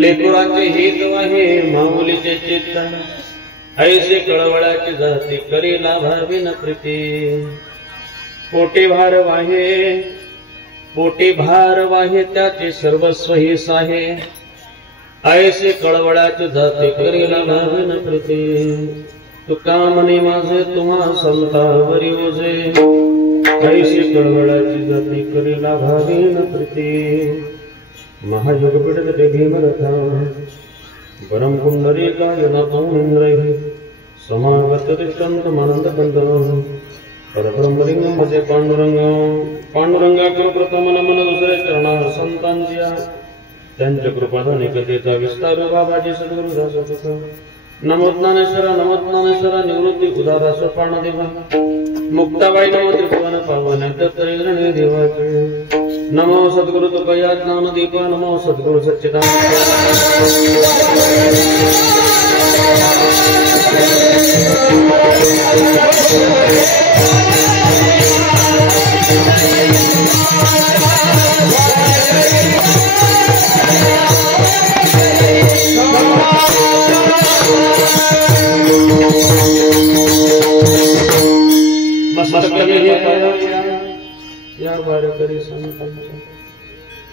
लेकुराचे हित वाहे माऊलीचे चित्त ऐसे कळवळाची जाती करी लाभावी न प्रीती पोटी भार वाहे त्याचे सर्वस्व ही साहे ऐसे कळवळाची जाती करी लाभावी न प्रीती तुका मनी माझे तुम्हा संतावरी ओझे ऐसे कळवळाची जाती करी लाभावी न प्रीती महायोग पीडते भीमरथा परम पुंडरीकाय नतोन्द्रैः समागत तिष्ठन्त मनंत कंत परब्रह्मलिंगम भजे पांडुरंगा कृ प्रथम नमन दुसरे चरणा संतांच्या त्यांच्या कृपाधाने कथेचा विस्तार बाबाजी सद्गुरु दास नमो ज्ञानेश्वरा निवृत्ती उदारा सोपान देवा मुक्ताबाई नमो त्रिभुवन पावन दत्तरेंद्रने देवाचे नमो सद्गुरु तुकया ज्ञान दीप नमो सद्गुरु सच्चिदानंद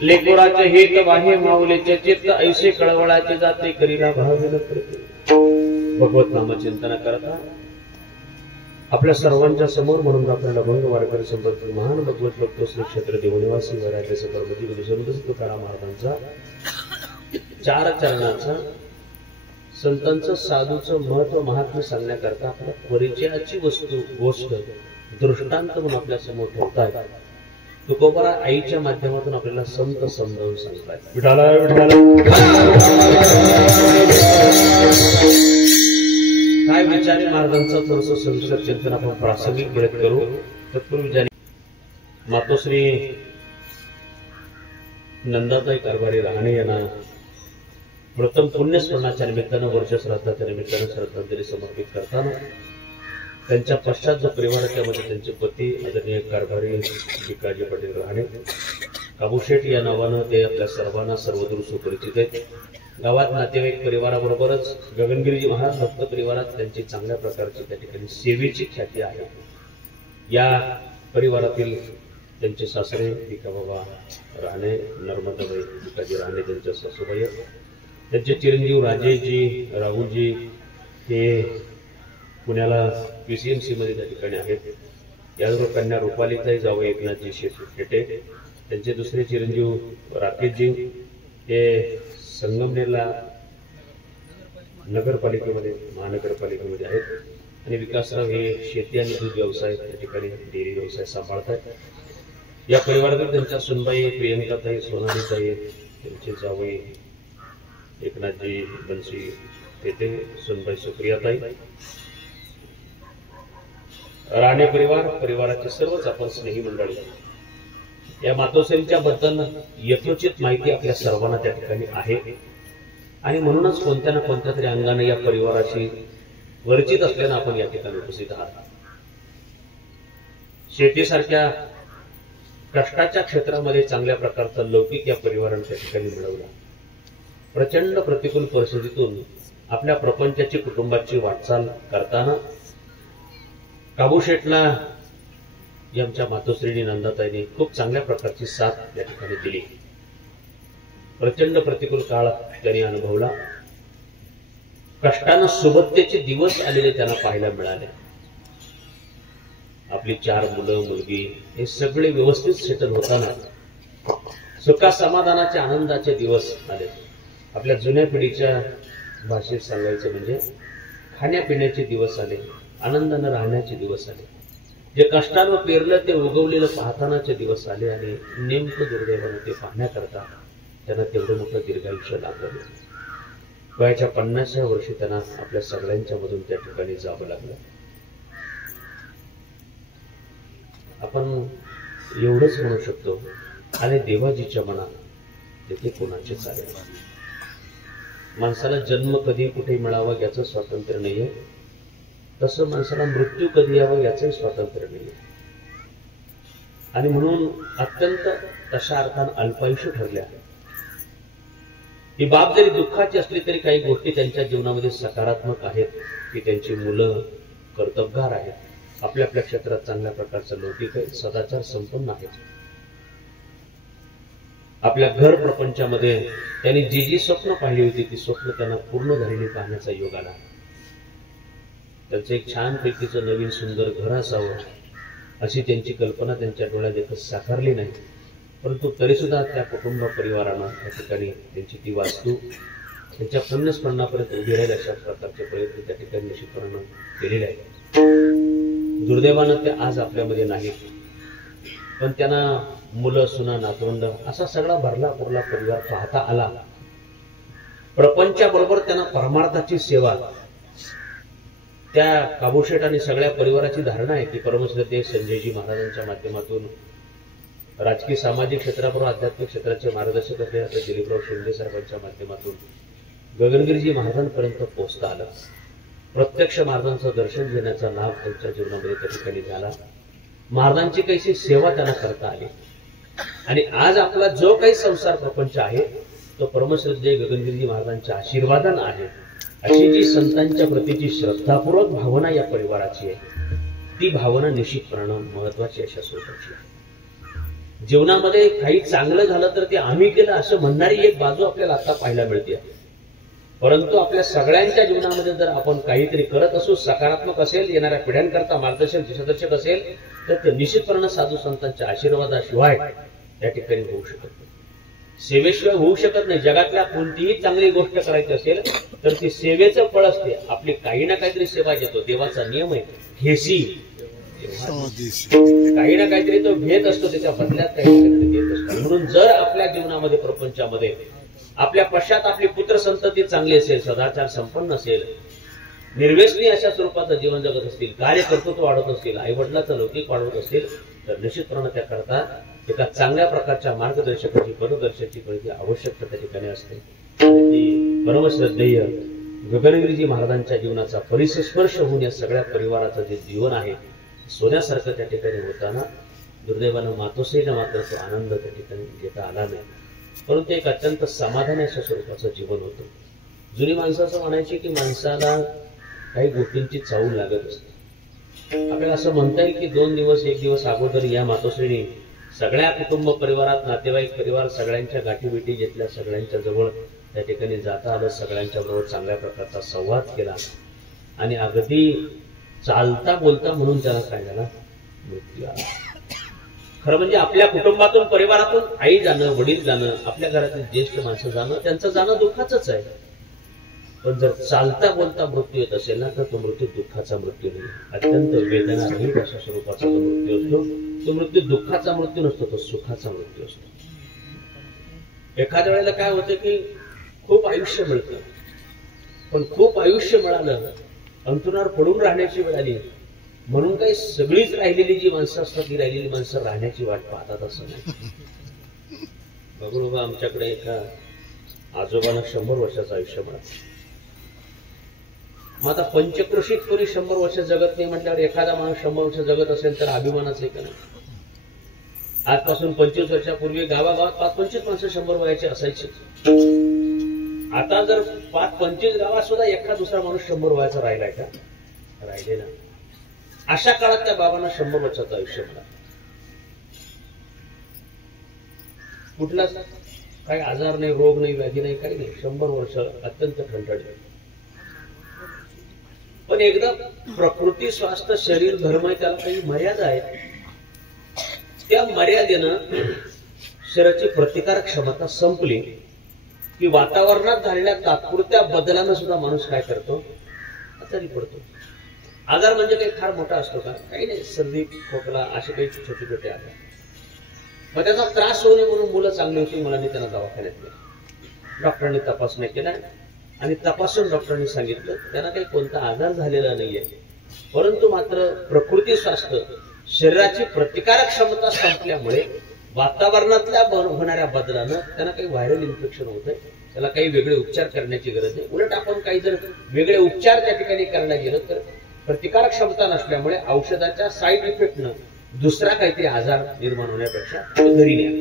लेकुराचे हित वाहे माऊलीचे चित्त ऐसे कळवळाचे जाते करीला भाविन प्रीती भगवत नामचिंतन करता आपल्या सर्वांच्या समोर म्हणून आपल्याला भंग वारकरी संबंध महान भगवत भक्त श्री क्षेत्र देवनिवासी वैराग्य सकलपती संत तुकाराम महाराजांचा 4 चरणाचा संतांचं साधूचं महत्व महात्म्य सांगण्याकरता आपल्या परिचयाची गोष्ट दृष्टांत म्हणून आपल्या समोर ठेवताय. तुकोबा आईच्या माध्यमातून आपल्याला संत समजावून सांगताय. विठाला काय विचारे महाराजांचा थोडस संस्कार चिंतन आपण प्रासंगिक वेळेत करू. तत्पूर्वी जाणे मातोश्री नंदाताई कारभारी राहणे यांना प्रथम पुण्यस्मरणाच्या निमित्तानं वर्षश्राद्धाच्या निमित्तानं श्रद्धांजली समर्पित करताना त्यांच्या पश्चात जो परिवार त्यामध्ये त्यांचे पती आदरणीय कारभारी भिकाजी पाटील राहणे काबूशेठ या नावानं ते आपल्या सर्वांना सर्वदूर सुपरिचित आहेत. गावात नातेवाईक परिवाराबरोबरच गगनगिरीजी महाराज भक्त परिवारात त्यांची चांगल्या प्रकारची त्या ठिकाणी सेवेची ख्याती आहे. या परिवारातील त्यांचे सासरे भिकाबाबा राहणे, नर्मदाबाई भिकाजी राहणे त्यांच्या सासूबाई, त्यांचे चिरंजीव राजेशजी राहुलजी हे पुण्याला PCMC मध्ये त्या ठिकाणी आहेत. याचबरोबर कन्या रुपालीताई जावं एकनाथजी शेटे, त्यांचे दुसरे चिरंजीव राकेशजी हे संगमनेरला नगरपालिकेमध्ये महानगरपालिकेमध्ये आहेत. आणि विकासराव हे शेती आणि दूध व्यवसाय त्या ठिकाणी डेअरी व्यवसाय सांभाळतात. या परिवारातील त्यांच्या सुनबाई प्रियंकाताई सोनालीताई, त्यांचे जावई एकनाथजी बंशी तेथे, सुनबाई सुप्रियाताई, राणे परिवाराचे सर्वच आपण स्नेही मंडळी. या मातोश्रींच्या बद्दल यथोचित माहिती आपल्या सर्वांना त्या ठिकाणी आहे आणि म्हणूनच कोणत्या ना कोणत्या तरी अंगाने या परिवाराशी परिचित असल्यानं आपण या ठिकाणी उपस्थित आहात. शेतीसारख्या कष्टाच्या क्षेत्रामध्ये चांगल्या प्रकारचा लौकिक या परिवाराने त्या ठिकाणी मिळवला. प्रचंड प्रतिकूल परिस्थितीतून आपल्या प्रपंचाची कुटुंबाची वाटचाल करताना काबूशेठला आमच्या मातोश्रीनी नंदाताईंनी खूप चांगल्या प्रकारची साथ या ठिकाणी दिली. प्रचंड प्रतिकूल काळ त्यांनी अनुभवला. कष्टानं सोबत्तेचे दिवस आलेले त्यांना पाहायला मिळाले. आपली 4 मुलं मुलगी हे सगळे व्यवस्थित सेटल होताना सुखा समाधानाचे आनंदाचे दिवस आले. आपल्या जुन्या पिढीच्या भाषेत सांगायचं म्हणजे खाण्यापिण्याचे दिवस आले, आनंदानं राहण्याचे दिवस आले. जे कष्टानं पेरलं ते उगवलेलं पाहतानाचे दिवस आले आणि नेमकं दुर्दैवानं ते पाहण्याकरता त्यांना तेवढं मोठं दीर्घायुष्य लागलं. वयाच्या 50व्या वर्षी त्यांना आपल्या सगळ्यांच्या मधून त्या ठिकाणी जावं लागलं. आपण एवढंच म्हणू शकतो, आणि देवाजीच्या मनात तेथे कोणाचे चालेल. माणसाला जन्म कधी कुठे मिळावा याचं स्वातंत्र्य नाहीये, तसं माणसाला मृत्यू कधी यावा याचंही स्वातंत्र्य नाहीये. आणि म्हणून अत्यंत तशा अर्थानं अल्पायुष्य ठरले आहे. ही बाब जरी दुःखाची असली तरी काही गोष्टी त्यांच्या जीवनामध्ये सकारात्मक आहेत की त्यांची मुलं कर्तबगार आहेत, आपल्या आपल्या क्षेत्रात चांगल्या प्रकारचं लौकिक आहे, सदाचार संपन्न आहेत. आपल्या घर प्रपंचामध्ये त्यांनी जी जी स्वप्न पाहिली होती ती स्वप्न त्यांना पूर्ण झालेली पाहण्याचा योग आला. त्यांचं एक छान पैकीचं नवीन सुंदर घर असावं अशी त्यांची कल्पना त्यांच्या डोळ्यात एकच साकारली नाही, परंतु तरीसुद्धा त्या कुटुंब परिवारानं त्या ठिकाणी त्यांची ती वास्तू त्यांच्या पुण्यस्मरणापर्यंत उभी राहील अशा प्रकारचे प्रयत्न त्या ठिकाणी निश्चितपणानं केलेले आहेत. दुर्दैवानं ते आज आपल्यामध्ये नाहीत, पण त्यांना मुलं सुना नातवंड असा सगळा भरला पुरला परिवार पाहता आला. प्रपंचाबरोबर त्यांना परमार्थाची सेवा, त्या काबूशेठ आणि सगळ्या परिवाराची धारणा आहे की परमश्रद्धेय संजयजी महाराजांच्या माध्यमातून राजकीय सामाजिक क्षेत्राबरोबर आध्यात्मिक क्षेत्राचे मार्गदर्शक असलेल्या दिलीपराव शिंदे साहेबांच्या माध्यमातून गगनगिरीजी महाराजांपर्यंत पोहोचता आलं. प्रत्यक्ष महाराजांचं दर्शन घेण्याचा लाभ त्यांच्या जीवनामध्ये त्या ठिकाणी झाला. महाराजांची कैसी सेवा त्यांना करता आली आणि आज आपला जो काही संसार प्रपंच आहे तो परमश्रद्धेय गगनगिरीजी महाराजांच्या आशीर्वादानं आहे. अशी जी संतांच्या प्रतीची श्रद्धापूर्वक भावना या परिवाराची आहे, ती भावना निश्चितपणानं महत्वाची अशा स्वरूपाची आहे. जीवनामध्ये काही चांगलं झालं तर ते आम्ही केलं असं म्हणणारी एक बाजू आपल्याला आता पाहायला मिळते. परंतु आपल्या सगळ्यांच्या जीवनामध्ये जर आपण काहीतरी करत असू, सकारात्मक असेल, येणाऱ्या पिढ्यांकरता मार्गदर्शक दिशादर्शक असेल, तर ते निश्चितपणानं साधू संतांच्या आशीर्वादाशिवाय या ठिकाणी होऊ शकत नाही. सेवेशिवाय होऊ शकत नाही. जगातल्या कोणतीही चांगली गोष्ट करायची असेल तर ती सेवेचं फळ असते. आपली काही ना काहीतरी सेवा देतो. देवाचा नियम आहे, घेसी काही ना काहीतरी तो घेत असतो, त्याच्या बदल्यात काहीतरी देत असतो. म्हणून जर आपल्या जीवनामध्ये, प्रपंचामध्ये आपल्या पश्चात आपली पुत्र संतती चांगली असेल, सदाचार संपन्न असेल, निर्व्यसनी अशा स्वरूपाचं जीवन जगत असतील, कार्यकर्तृत्व वाढवत असतील, आई वडिलाचं लौकिक वाढवत असतील, तर निश्चितपणे त्याकरता एका चांगल्या प्रकारच्या मार्गदर्शकाची, पददर्शकाची गरज आवश्यकता त्या ठिकाणी असते. ती परमश्रद्धेय गगनगिरीजी महाराजांच्या जीवनाचा परिस्पर्श होऊन या सगळ्या परिवाराचं जे जीवन आहे सोन्यासारखं त्या ठिकाणी होताना दुर्दैवानं मातोश्रीला मात्र तो आनंद त्या ठिकाणी घेता आला नाही. परंतु एक अत्यंत समाधानी अशा स्वरूपाचं जीवन होतं. जुनी माणसं असं म्हणायची की माणसाला काही गोष्टींची चावूल लागत असते. आपल्याला असं म्हणता येईल की 2 दिवस 1 दिवस अगोदर या मातोश्रीने सगळ्या कुटुंब परिवारात, नातेवाईक परिवार सगळ्यांच्या गाठीभेटी घेतल्या, सगळ्यांच्या जवळ त्या ठिकाणी जाता आलं, सगळ्यांच्या बरोबर चांगल्या प्रकारचा संवाद केला आणि अगदी चालता बोलता म्हणून त्याला काय झाला, मृत्यू आला. खरं म्हणजे आपल्या कुटुंबातून, परिवारातून आई जाणं, वडील जाणं, आपल्या घरातील ज्येष्ठ माणसं जाणं, त्यांचं जाणं दुःखाचंच आहे. पण जर चालता बोलता मृत्यू येत असेल ना, तर तो मृत्यू दुःखाचा मृत्यू नाही, अत्यंत वेदना रहित अशा स्वरूपाचा तो मृत्यू असतो. तो मृत्यू दुःखाचा मृत्यू नसतो, तो सुखाचा मृत्यू असतो. एखाद्या वेळेला काय होतं की खूप आयुष्य मिळतं, पण खूप आयुष्य मिळालं, अंतरुणावर पडून राहण्याची वेळ आली म्हणून काही सगळीच राहिलेली जी माणसं असतात, ती राहिलेली माणसं राहण्याची वाट पाहतात असं नाही. बघू बघा, आमच्याकडे एका आजोबांना 100 वर्षाचं आयुष्य मिळालं. मग आता पंचक्रोशीत कोणी 100 वर्ष जगत नाही म्हटल्यावर एखादा माणूस 100 वर्ष जगत असेल तर अभिमानाचं आहे का नाही. आजपासून 25 वर्षापूर्वी गावागावात 5-25 माणसं 100 वयाचे असायचे. आता जर 5-25 गावात सुद्धा एखादा दुसरा माणूस 100 वयाचा राहिलाय का? राहिलेला. अशा काळात त्या बाबांना 100 वर्षाचं आयुष्य मिळालं. कुठलाच काही आजार नाही, रोग नाही, व्याधी नाही, काही नाही. 100 वर्ष अत्यंत ठणठणीत. पण एकदा प्रकृती, स्वास्थ्य, शरीर, धर्म त्याला काही मर्यादा आहे. त्या मर्यादेनं शरीराची प्रतिकारक क्षमता संपली की वातावरणात झालेल्या तात्पुरत्या बदलानं सुद्धा माणूस काय करतो, आजारी पडतो. आजार म्हणजे काही फार मोठा असतो का? काही नाही, सर्दी, खोकला असे काही छोटे छोटे आजार. मग त्याचा त्रास होऊ नये म्हणून मुलं चांगली होती, मुलांनी त्यांना दवाखान्यात नेलं. डॉक्टरांनी तपासण्या केल्या आणि तपासून डॉक्टरांनी सांगितलं त्यांना काही कोणता आजार झालेला नाहीये, परंतु मात्र प्रकृती, स्वास्थ्य, शरीराची प्रतिकारक क्षमता संपल्यामुळे वातावरणातल्या होणाऱ्या बदलानं त्यांना काही व्हायरल इन्फेक्शन होतंय, त्याला काही वेगळे उपचार करण्याची गरज नाही. उलट आपण काही जर वेगळे उपचार त्या ठिकाणी करायला गेलो तर प्रतिकारक क्षमता नसल्यामुळे औषधाच्या साईड इफेक्टनं दुसरा काहीतरी आजार निर्माण होण्यापेक्षा घरी न्या.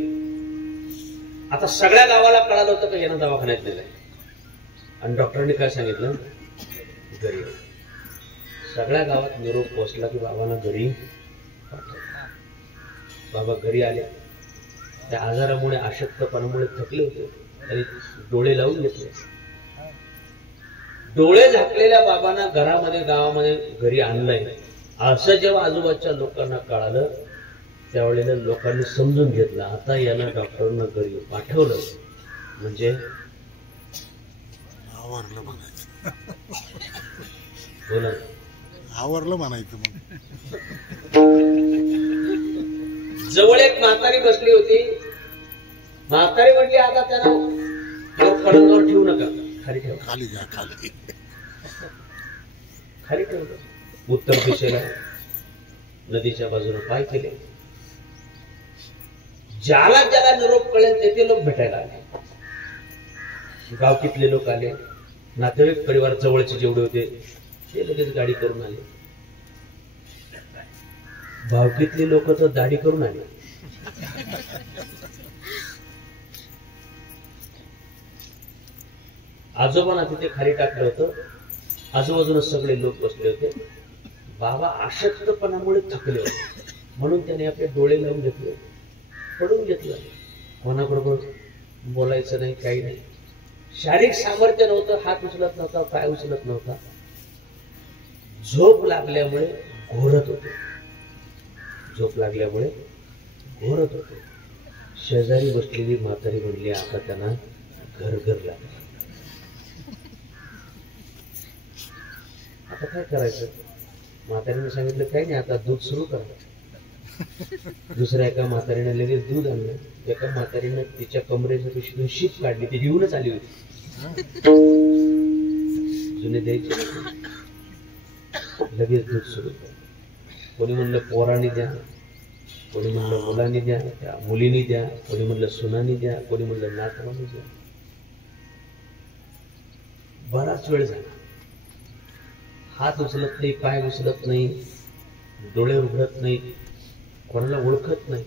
आता सगळ्या गावाला कळालं होतं का यांना दवाखान्यात नेलंय आणि डॉक्टरांनी काय सांगितलं, घरी. सगळ्या गावात निरोप पोहोचला की बाबांना घरी. बाबा घरी आले. त्या आजारामुळे, अशक्तपणामुळे थकले होते, तरी डोळे लावून घेतले. डोळे झाकलेल्या बाबांना घरामध्ये, गावामध्ये घरी आणलंय असं जेव्हा आजूबाजूच्या लोकांना कळालं त्यावेळेला लोकांनी समजून घेतलं आता याला डॉक्टरनं घरी पाठवलं म्हणजे आवरलं म्हणायचं. बोला, आवरलं म्हणायचं. मग जवळ एक म्हातारी बसली होती. म्हातारी म्हटली आता त्यांना पलंगावर ठेवू नका, खाली ठेवा. खाली घ्या, खाली खाली ठेवलं. उत्तर दिशेला नदीच्या बाजूने पाय केले. ज्याला ज्याला निरोप कळेल तेथे लोक भेटायला आले. गावकीतले लोक आले, नातेवाईक परिवार जवळचे जेवढे होते ते लगेच गाडी करून आले. भावकीतले लोक तर दाढी करून आले. आजोबांना तिथे खाली टाकलं होतं. आजूबाजूला सगळे लोक बसले होते. बाबा अशक्तपणामुळे थकले होते म्हणून त्याने आपले डोळे लावून घेतले, पडून घेतलं. कोणाबरोबर बोलायचं नाही, काही नाही. शारीरिक सामर्थ्य नव्हतं, हात उचलत नव्हता, पाय उचलत नव्हता. झोप लागल्यामुळे घोरत होते. झोप लागल्यामुळे घोरत होते. शेजारी बसलेली म्हातारी म्हणली आता त्यांना घर लागलं. आता काय करायचं? म्हातारीने सांगितलं काही नाही, आता दूध सुरू करा. दुसऱ्या एका म्हातारीने लगेच दूध आणलं. एका म्हातारीने तिच्या कमरेच्या पिशवीतून शीप काढली, ती घेऊनच आली होती. जुने द्यायचे, लगेच दूध सुरू करा. कोणी म्हणलं पोरांनी द्या, कोणी म्हणलं मुलांनी द्या, त्या मुलींनी द्या, कोणी म्हणलं सुनांनी द्या, कोणी म्हणलं नातवांनी द्या. बराच वेळ झाला. हात उचलत नाही, पाय उचलत नाही, डोळे उघडत नाही, कोणाला ओळखत नाही.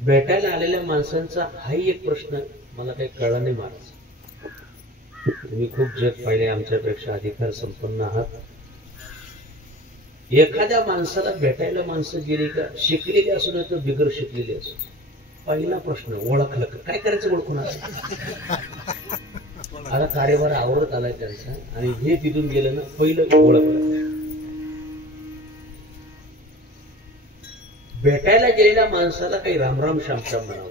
भेटायला आलेल्या माणसांचा हाही एक प्रश्न मला काही कळला नाही. महाराज, तुम्ही खूप जग पाहिले, आमच्यापेक्षा अधिकार संपन्न आहात. एखाद्या माणसाला भेटायला माणसं गेली का, शिकलेली असू नये तर बिगर शिकलेली असू, पहिला प्रश्न ओळखलं का? काय करायचं ओळखून? आता कार्यभार आवडत आलाय त्यांचा, आणि हे तिथून गेलं ना, पहिलं ओळखलं. भेटायला गेलेल्या माणसाला काही रामराम श्यामश्याम म्हणावं,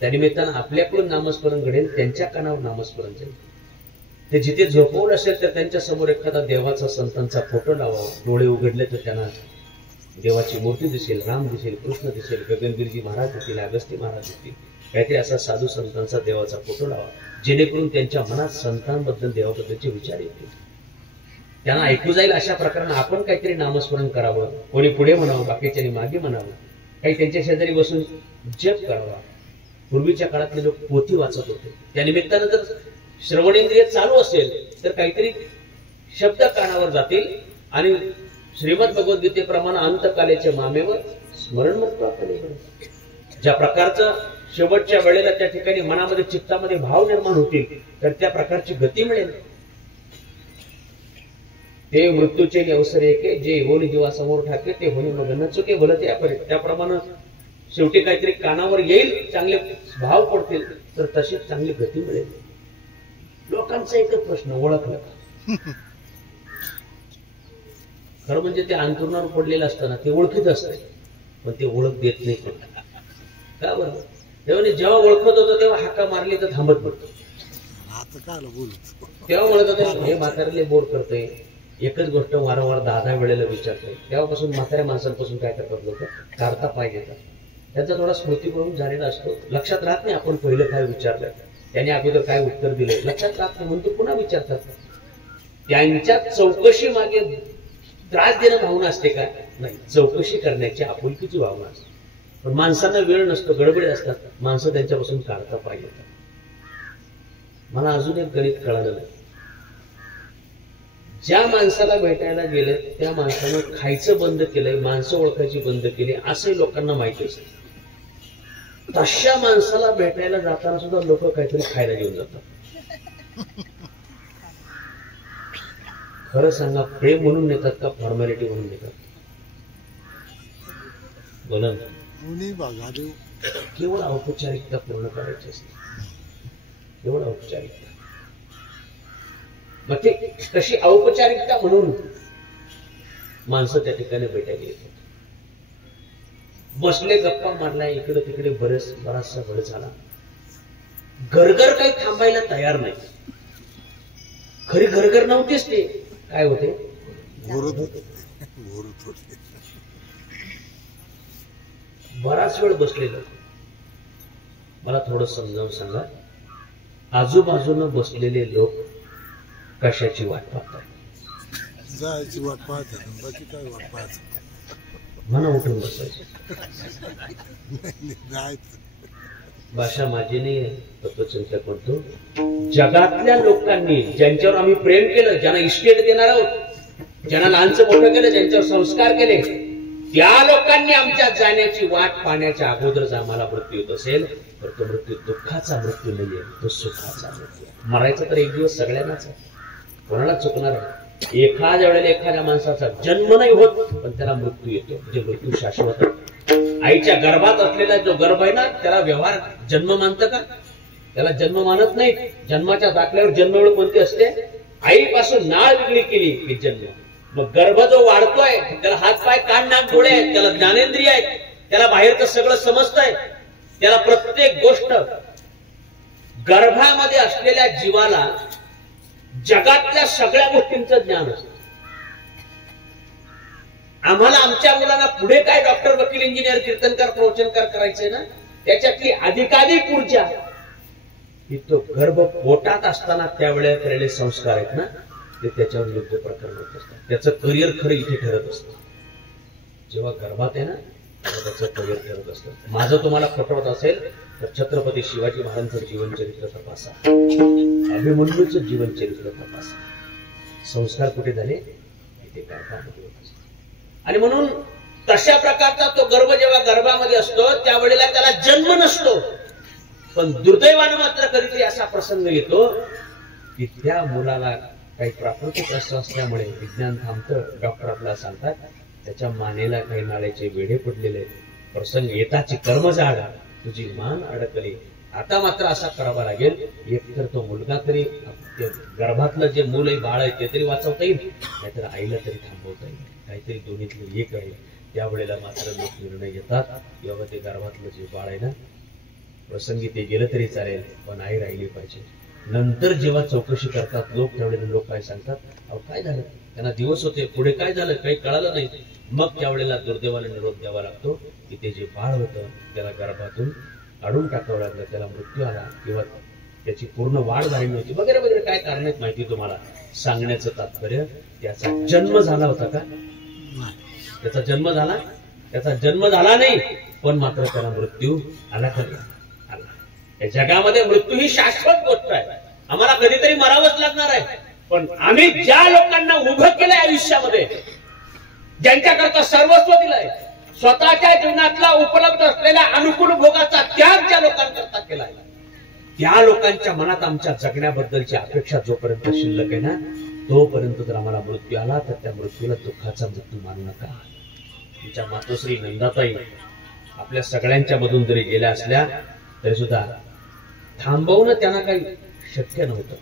त्यानिमित्तानं आपल्याकडून नामस्मरण घडेल, त्यांच्या कानावर नामस्मरण जाईल. ते जिथे झोपवलं असेल तर त्यांच्या समोर एखादा देवाचा संतांचा फोटो लावावा. डोळे उघडले तर त्यांना देवाची मूर्ती दिसेल, राम दिसेल, कृष्ण दिसेल, गगनगिरीजी महाराज दिसतील, अगस्ती महाराज दिसतील. काहीतरी असा साधू संतांचा देवाचा फोटो लावा, जेणेकरून त्यांच्या मनात संतांबद्दल, देवाबद्दलचे विचार येतील. त्यांना ऐकू जाईल अशा प्रकारानं आपण काहीतरी नामस्मरण करावं. कोणी पुढे म्हणावं, बाकीच्यांनी मागे म्हणावं. काही त्यांच्या शेजारी बसून जप करावा. पूर्वीच्या काळातले लोक पोथी वाचत होते. त्या निमित्तानं जर श्रवणेंद्रिय चालू असेल तर काहीतरी शब्द कानावर जातील आणि श्रीमद भगवद्गीतेप्रमाणे अंतकालेच्या मामेवर स्मरण मुक्त आपल्याकडे. ज्या प्रकारचं शेवटच्या वेळेला त्या ठिकाणी मनामध्ये, चित्तामध्ये भाव निर्माण होतील, तर त्या प्रकारची गती मिळेल. ते मृत्यूचे अवसर एके, जे होणी जीवासमोर ठाके, ते होणी मग न चुके भलं ते अपरे. त्याप्रमाणे शेवटी काहीतरी कानावर येईल, चांगले भाव पडतील, तर तशीच चांगली गती मिळेल. लोकांचा एकच प्रश्न, ओळखलं का? खरं म्हणजे ते अंतरुणावर पडलेलं असताना ते ओळखीत असतं, पण ते ओळख देत नाही. का बरं? जेव्हा ओळखत होतं तेव्हा हाका मारली तर थांबत पडतो. तेव्हा म्हणत होते हे म्हाताऱ्याला बोर करतंय, एकच गोष्ट वारंवार 10 वेळेला विचारतोय. तेव्हापासून म्हाताऱ्या माणसांपासून काय करतात लोक, काढता पाय घेतात. त्यांचा थोडा स्मृतीपूर्वक झालेला असतो, लक्षात राहत नाही आपण पहिलं काय विचारलं, त्याने अगोदर काय उत्तर दिले, लक्षात राहत नाही, म्हणून ते पुन्हा विचारतात. त्यांच्या चौकशी मागे त्रास देणं भावना असते का? नाही, चौकशी करण्याची आपुलकीची भावना असते. पण माणसांना वेळ नसतो, गडबडीत असतात, माणसं त्यांच्यापासून काढता पाय घेतात. मला अजून एक गणित कळालं नाही. ज्या माणसाला भेटायला गेले त्या माणसानं खायचं बंद केलंय, माणसं ओळखायची बंद केली, असंही लोकांना माहिती असतं. तशा माणसाला भेटायला जाताना सुद्धा लोक काहीतरी खायला घेऊन जातात. खरं सांगा, प्रेम म्हणून नेतात का फॉर्मॅलिटी म्हणून नेतात? बोला ना. केवळ औपचारिकता पूर्ण करायची असते, केवळ औपचारिकता. मग ते कशी औपचारिकता म्हणून माणसं त्या ठिकाणी भेटायला येतात. बसले, गप्पा मारला, इकडे तिकडे बराचसा वेळ झाला. गरगर काही थांबायला तयार नाही. खरी गरगर नव्हतीच. ते काय होते, बराच वेळ बसलेलं. मला थोडं समजावून सांगा, आजूबाजूनं बसलेले लोक कशाची वाट पाहतात? जायची वाट पाहतात, बाकी काय वाट पाहतात? म्हणा उठून बसायचं. भाषा माझी नाही, तत्वचिंतक म्हणतो, जगातल्या लोकांनी ज्यांच्यावर आम्ही प्रेम केलं, ज्यांना इस्टेट देणार आहोत, ज्यांना लहानचं मोठं केलं, ज्यांच्यावर संस्कार केले, त्या लोकांनी आमच्या जाण्याची वाट पाहण्याच्या अगोदरच आम्हाला मृत्यू येत असेल तर तो मृत्यू दुःखाचा मृत्यू नाहीये, तो सुखाचा मृत्यू. मरायचं तर एक दिवस सगळ्यांनाच आहे, कोणाला चुकणार आहे? एखाद्या वेळेला एखाद्या माणसाचा जन्म नाही होत, पण त्याला मृत्यू येतो, म्हणजे मृत्यू शाश्वत आहे. आईच्या गर्भात असलेला जो गर्भ आहे ना, त्याला व्यवहार जन्म मानतं का? त्याला जन्म मानत नाही. जन्माच्या दाखल्यावर जन्मवेळ कोणती असते? आईपासून नाळ वेगळी केली की जन्म. मग गर्भ जो वाढतोय त्याला हात पाय कान नाक डोळे आहेत, त्याला ज्ञानेंद्रिय आहेत, त्याला बाहेरचं सगळं समजतंय. त्याला प्रत्येक गोष्ट गर्भामध्ये असलेल्या जीवाला जगातल्या सगळ्या गोष्टींचं ज्ञान असतं. आम्हाला आमच्या मुलांना पुढे काय डॉक्टर, वकील, इंजिनियर, कीर्तनकार, प्रवचनकार करायचे ना, त्याच्यातली अधिकाधिक ऊर्जा ही तो गर्भ पोटात असताना त्यावेळेला केलेले संस्कार आहेत ना, ते त्याच्यावर योग्य प्रकारे होत असतात. त्याचं करिअर खरं इथे ठरत असतं. जेव्हा गर्भात आहे ना तेव्हा त्याचं करिअर ठरत असतं. माझं तुम्हाला पटवत असेल तर छत्रपती शिवाजी महाराजांचं जीवनचरित्र तपासा, अभिमन्यूचं जीवनचरित्र तपासा. संस्कार कुठे झाले? इथे गर्भामध्ये होत असतात. आणि म्हणून तशा प्रकारचा तो गर्भ जेव्हा गर्भामध्ये असतो त्यावेळेला त्याला जन्म नसतो, पण दुर्दैवानं मात्र कधीतरी असा प्रसंग येतो की त्या मुलाला काही प्राकृतिक असं असल्यामुळे विज्ञान थांबतं. डॉक्टर आपल्याला सांगतात त्याच्या मानेला काही नाळेचे वेढे पडलेले, प्रसंग येताची कर्मजाड, तुझी मान अडकली. आता मात्र असा करावा लागेल, एकतर तो मुलगा तरी, गर्भातलं जे मूल आहे, बाळ आहे, ते तरी वाचवता येईल, नाहीतर आईला तरी थांबवता येईल. काहीतरी दोन्हीतलं एक आहे. त्यावेळेला मात्र लोक निर्णय घेतात, तेव्हा ते गर्भातलं जे बाळ आहे ना, प्रसंगी ते गेलं तरी चालेल, पण आई राहिली पाहिजे. नंतर जेव्हा चौकशी करतात लोक, त्यावेळेला लोक काय सांगतात, अहो काय झालं, त्यांना दिवस होते, पुढे काय झालं काही कळालं नाही. मग त्यावेळेला दुर्दैवाला निरोप द्यावा लागतो की ते जे बाळ होतं त्याला गर्भातून काढून टाकावं लागलं, त्याला मृत्यू आला किंवा त्याची पूर्ण वाढ झाली नव्हती, वगैरे वगैरे काय कारण आहेत माहिती तुम्हाला. सांगण्याचं तात्पर्य, त्याचा जन्म झाला होता का? त्याचा जन्म झाला? त्याचा जन्म झाला नाही, पण मात्र त्याला मृत्यू आला का? आला. या जगामध्ये मृत्यू ही शाश्वत गोष्ट आहे. आम्हाला कधीतरी मरावंच लागणार आहे. पण आम्ही ज्या लोकांना उभं केलंय आयुष्यामध्ये, ज्यांच्याकरता सर्वस्व दिलंय, स्वतःच्या जीवनातला उपलब्ध असलेल्या अनुकूल भोगाचा त्याग ज्या लोकांकरता केलाय, त्या लोकांच्या मनात आमच्या जगण्याबद्दलची अपेक्षा जोपर्यंत शिल्लक आहे ना, तोपर्यंत जर आम्हाला मृत्यू आला तर त्या मृत्यूला दुःखाचा मृत्यू मानू नका. तुमच्या मातोश्री नंदाताई आपल्या सगळ्यांच्या मधून जरी गेल्या असल्या तरी सुद्धा थांबवणं त्यांना काही शक्य नव्हतं.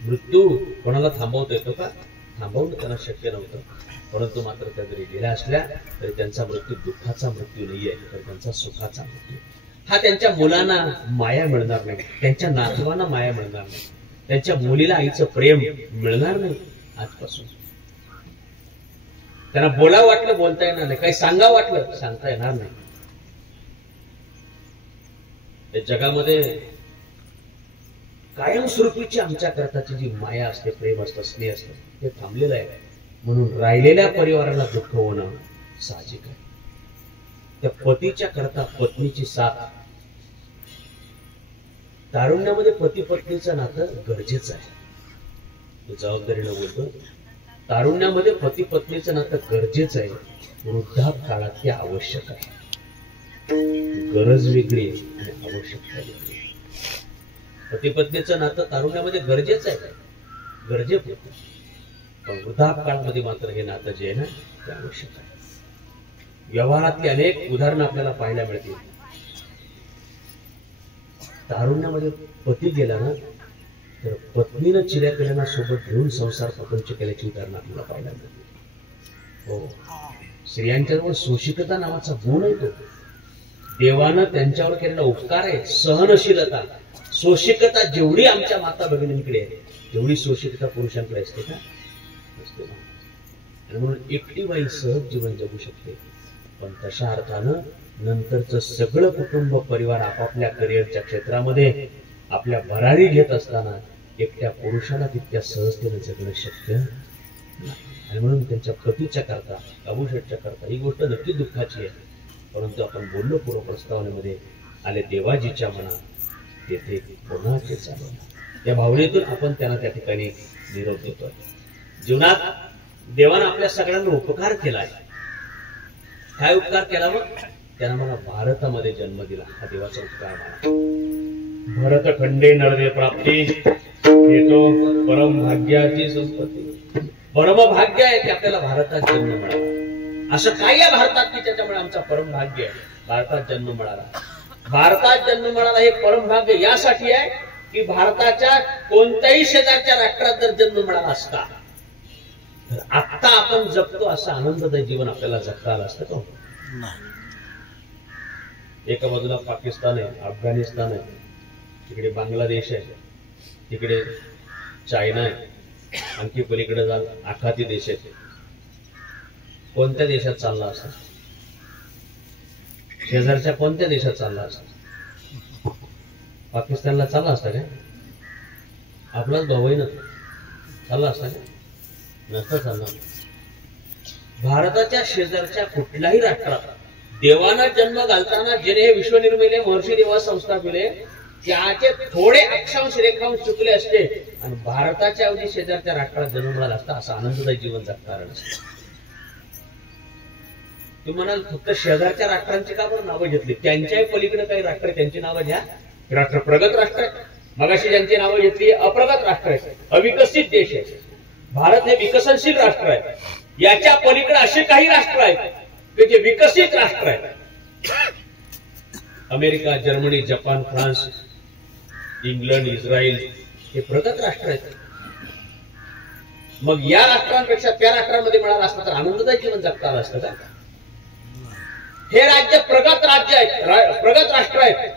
मृत्यू कोणाला थांबवता येतो का? थांबवणं त्यांना शक्य नव्हतं. परंतु मात्र त्या जरी गेल्या असल्या तरी त्यांचा मृत्यू दुःखाचा मृत्यू नाहीये, तर त्यांचा सुखाचा मृत्यू. हा त्यांच्या मुलांना माया मिळणार नाही, त्यांच्या नातवांना माया मिळणार नाही, त्यांच्या मुलीला आईचं प्रेम मिळणार नाही. आजपासून त्यांना बोला वाटलं बोलता येणार नाही, काही सांगा वाटलं सांगता येणार नाही. या जगामध्ये कायमस्वरूपीची आमच्या करताची जी माया असते, प्रेम असतं, स्नेह असतं, ते थांबलेलं आहे. म्हणून राहिलेल्या परिवाराला दुःख होणं साहजिक आहे. त्या पतीच्या करता पत्नीची साथ, तारुण्यामध्ये पती पत्नीचं नातं गरजेचं आहे. जबाबदारीनं बोलतो, तारुण्यामध्ये पती पत्नीचं नातं गरजेचं आहे, वृद्धापकाळात ते आवश्यक आहे. गरज वेगळी आणि आवश्यकता वेगळी. पती पत्नीचं नातं तारुण्यामध्ये गरजेचं आहे, गरजेपुरतं, पण वृद्धापकाळामध्ये मात्र हे नातं जे आहे ना ते आवश्यक आहे. व्यवहारातली अनेक उदाहरणं आपल्याला पाहायला मिळतील. तारुण्यामध्ये पती गेला ना तर पत्नीनं चिऱ्या केल्याना सोबत घेऊन संसार प्रपंच केल्याची उदाहरणं आपल्याला पाहायला मिळतील. हो, स्त्रियांच्याजवळ सोशिकता नावाचा गुण आहे. तो देवानं त्यांच्यावर केलेला उपकार आहे. सहनशीलता, सोशिकता जेवढी आमच्या माता भगिनींकडे आहे तेवढी सोशिकता पुरुषांकडे असते का? असते ना. आणि म्हणून एकटी बाई सहज जीवन जगू शकते, पण तशा अर्थानं नंतरचं सगळं कुटुंब परिवार आपापल्या करिअरच्या क्षेत्रामध्ये आपल्या भरारी घेत असताना एकट्या पुरुषाला तितक्या सहजतेने जगणं शक्य नाही. आणि म्हणून त्यांच्या पतीच्या करता, अबुशेटच्या करता ही गोष्ट नक्की दुःखाची आहे. परंतु आपण बोललो पूर्वप्रस्तावनेमध्ये, आले देवाजीच्या मना तेथे कोणाचे चालवणार, या भावनेतून आपण त्यांना त्या ठिकाणी निरोप देतोय. जीवनात देवानं आपल्या सगळ्यांना उपकार केलाय. काय उपकार केला? मग त्यानं मला भारतामध्ये जन्म दिला, हा देवाचा उपकार मला. भरत खंडे नरदे प्राप्ती येतो परम भाग्याची संपत्ती. परम भाग्य आहे की आपल्याला भारतात जन्म मिळाला. असं काय आहे भारतात की त्याच्यामुळे आमचा परम भाग्य आहे, भारतात जन्म मिळाला. भारतात जन्म मिळाला हे परम भाग्य यासाठी आहे की भारताच्या कोणत्याही शेजारच्या राष्ट्रात जर जन्म मिळाला असता तर आता आपण जगतो असं आनंददायी जीवन आपल्याला जगता आलं असतं का? एका बाजूला पाकिस्तान आहे, अफगाणिस्तान आहे, तिकडे बांगलादेश आहे, तिकडे चायना आहे, आणखी पलीकडे जाल आखाती देश आहेत. कोणत्या देशात चालला असता? शेजारच्या कोणत्या देशात चालला असता? पाकिस्तानला चालला असता काय? आपलाच भाऊ आहे ना, चालला असता काय? नसता चालला. भारताच्या शेजारच्या कुठल्याही राष्ट्रात देवाना जन्म घालताना जेणे हे विश्व निर्मिले, महर्षी देवा संस्थापिले, त्याचे थोडे अक्षांश रेखांश चुकले असते आणि भारताच्या अवधी शेजारच्या राष्ट्रात जन्म मिळाला असता, असं आनंददायी जीवन जगणार असतं. तुम्ही म्हणाल फक्त शेजारच्या राष्ट्रांची का बरं नावं घेतली? त्यांच्याही पलीकडे काही राष्ट्र आहे, त्यांची नावं घ्या. राष्ट्र प्रगत राष्ट्र आहे, मगाशी ज्यांची नावं घेतली अप्रगत राष्ट्र आहे, अविकसित देश आहे. भारत हे विकसनशील राष्ट्र आहे. याच्या पलीकडे असे काही राष्ट्र आहेत की जे विकसित राष्ट्र आहेत. America, Germany, Japan, France, England, Israel हे प्रगत राष्ट्र आहेत. मग या राष्ट्रांपेक्षा त्या राष्ट्रांमध्ये मिळाला असता तर आनंददायी जीवन जगता आलं असतं का? हे राज्य प्रगत राज्य आहेत, प्रगत राष्ट्र आहेत.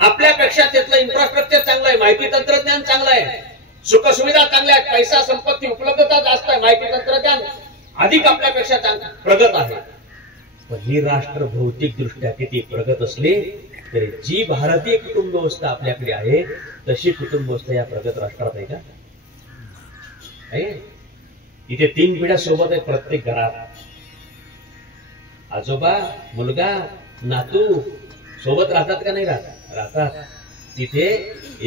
आपल्यापेक्षा त्यातलं इन्फ्रास्ट्रक्चर चांगलं आहे, माहिती तंत्रज्ञान चांगलं आहे, सुखसुविधा चांगल्या आहेत, पैसा संपत्ती उपलब्धता जास्त आहे, माहिती तंत्रज्ञान अधिक आपल्यापेक्षा प्रगत आहे. पण ही राष्ट्र भौतिक दृष्ट्या किती प्रगत असली तरी जी भारतीय कुटुंब व्यवस्था आपल्याकडे आहे तशी कुटुंब व्यवस्था या प्रगत राष्ट्रात आहे का? इथे 3 पिढ्या सोबत आहेत प्रत्येक घरात. आजोबा, मुलगा, नातू सोबत राहतात का नाही राहतात? राहतात. तिथे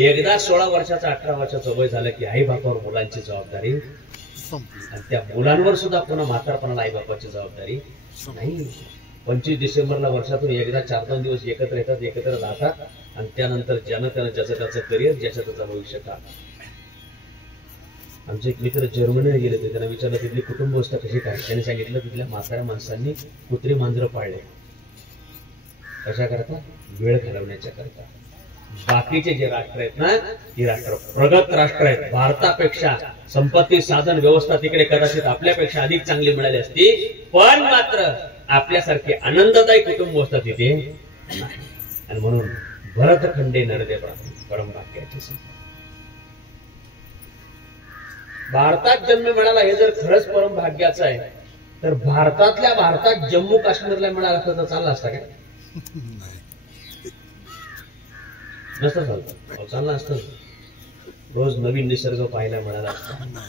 एकदा 16 वर्षाचा 18 वर्षाचं वय झालं की आई बापावर मुलांची जबाबदारी आणि त्या मुलांवर सुद्धा पुन्हा म्हातारपणाला आई बापाची जबाबदारी नाही. 25 डिसेंबरला वर्षातून एकदा 4-2 दिवस एकत्र येतात, एकत्र राहतात आणि त्यानंतर ज्यानं त्यानं ज्याचं त्याचं करिअर, ज्याचं त्याचं भविष्य का. आमचे एक मित्र जर्मनीला गेले होते, त्यांना विचारलं तिथली कुटुंब व्यवस्था कशी काय. त्यांनी सांगितलं तिथल्या म्हाताऱ्या माणसांनी कुत्री मांजरं पाळले. कशा करता? वेळ घालवण्याच्या करता. बाकीचे जे राष्ट्र आहेत ना, ही राष्ट्र प्रगत राष्ट्र आहेत. भारतापेक्षा संपत्ती, साधन, व्यवस्था तिकडे कदाचित आपल्यापेक्षा अधिक चांगली मिळाली असती, पण मात्र आपल्यासारखी आनंददायी कुटुंब व्यवस्था तिथे नाही. आणि म्हणून भरतखंडे नरदे परमभाग्याचे. भारतात जन्म मिळाला हे जर खरंच परम भाग्याचं आहे तर भारतातल्या भारतात जम्मू काश्मीरला मिळाला असतं तर चालला असता काय? नसतं चालतं. चाललं असतं. रोज नवीन निसर्ग पाहायला मिळाला असता,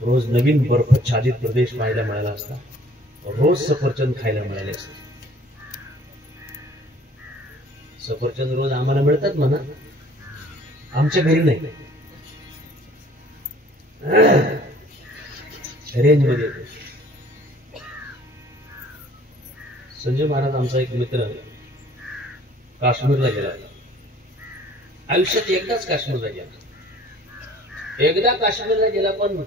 रोज नवीन बर्फाच्छादित प्रदेश पाहायला मिळाला असता, रोज सफरचंद खायला मिळाले असते. सफरचंद रोज आम्हाला मिळतात म्हणा, आमच्या घरी नाही, रेंज मध्ये. संजय महाराज आमचा एक मित्र काश्मीरला गेला. आयुष्यात एकदाच काश्मीरला गेला, एकदा काश्मीरला गेला, पण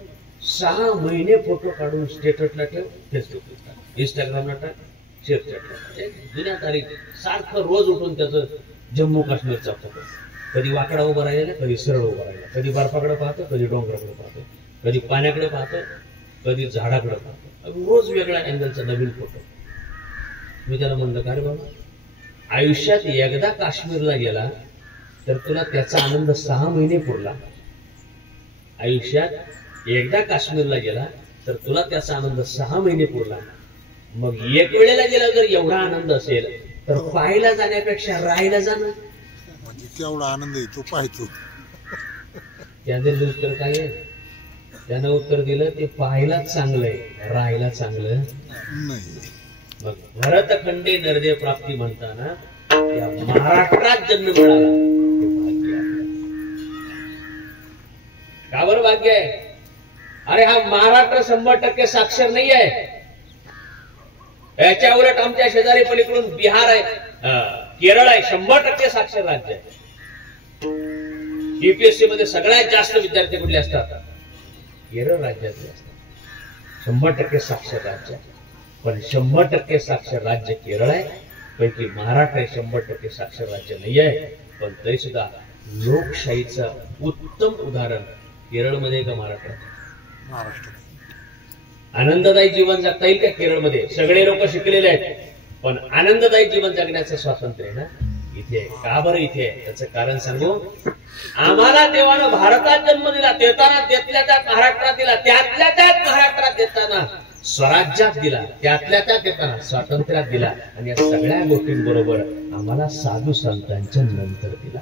6 महिने फोटो काढून स्टेटसला ठेव, फेसबुकला टाक, इंस्टाग्रामला टाक, शेअरचॅटला टाक. जुन्या तारीख सारखं रोज उठून त्याचं जम्मू काश्मीरचा फोटो. कधी वाकडा उभा राहिला, कधी सरळ उभा राहिला, कधी बर्फाकडे पाहतो, कधी डोंगराकडे पाहतो, कधी पाण्याकडे पाहतो, कधी झाडाकडे पाहतो. रोज वेगळ्या अँगलचा नवीन फोटो. मी त्याला म्हणलं का रे बाबा, आयुष्यात एकदा काश्मीरला गेला तर तुला त्याचा आनंद 6 महिने पुरला. आयुष्यात एकदा काश्मीरला गेला तर तुला त्याचा आनंद 6 महिने पुरला. मग एक वेळेला गेला जर एवढा आनंद असेल तर पाहायला जाण्यापेक्षा राहायला जाणं म्हणजे केवढा आनंद येतो पाहतो. त्याचं उत्तर काय आहे? त्यानं उत्तर दिलं ते पाहायलाच चांगलंय, राहायला चांगलं नाही. मग भरतखंडे नरदे प्राप्ती म्हणताना या महाराष्ट्रात जन्म मिळाला का बरं भाग्य आहे? अरे हा महाराष्ट्र 100% साक्षर नाही आहे. याच्या उलट आमच्या शेजारी पलीकडून बिहार आहे, केरळ आहे, 100% साक्षर राज्य आहे. UPSC मध्ये सगळ्यात जास्त विद्यार्थी कुठले असतात? केरळ राज्यातले असतात. 100% साक्षर राज्य आहे. पण 100% साक्षर राज्य केरळ आहे, पैकी महाराष्ट्र हे 100% साक्षर राज्य नाही आहे. पण तरी सुद्धा लोकशाहीचं उत्तम उदाहरण केरळमध्ये का महाराष्ट्रात? महाराष्ट्र. आनंददायी जीवन जगता येईल का केरळमध्ये? सगळे लोक शिकलेले आहेत, पण आनंददायी जीवन जगण्याचं स्वातंत्र्य आहे ना इथे आहे. का बरं इथे आहे? त्याचं कारण सांगू. आम्हाला देवानं भारतात जन्म दिला, देताना त्यातल्या त्यात महाराष्ट्रात दिला, त्यातल्या त्यात महाराष्ट्रात देताना स्वराज्यात दिला, त्यातल्या त्यात देताना स्वातंत्र्यात दिला, आणि या सगळ्या गोष्टींबरोबर आम्हाला साधू संतांच्या नंतर दिला.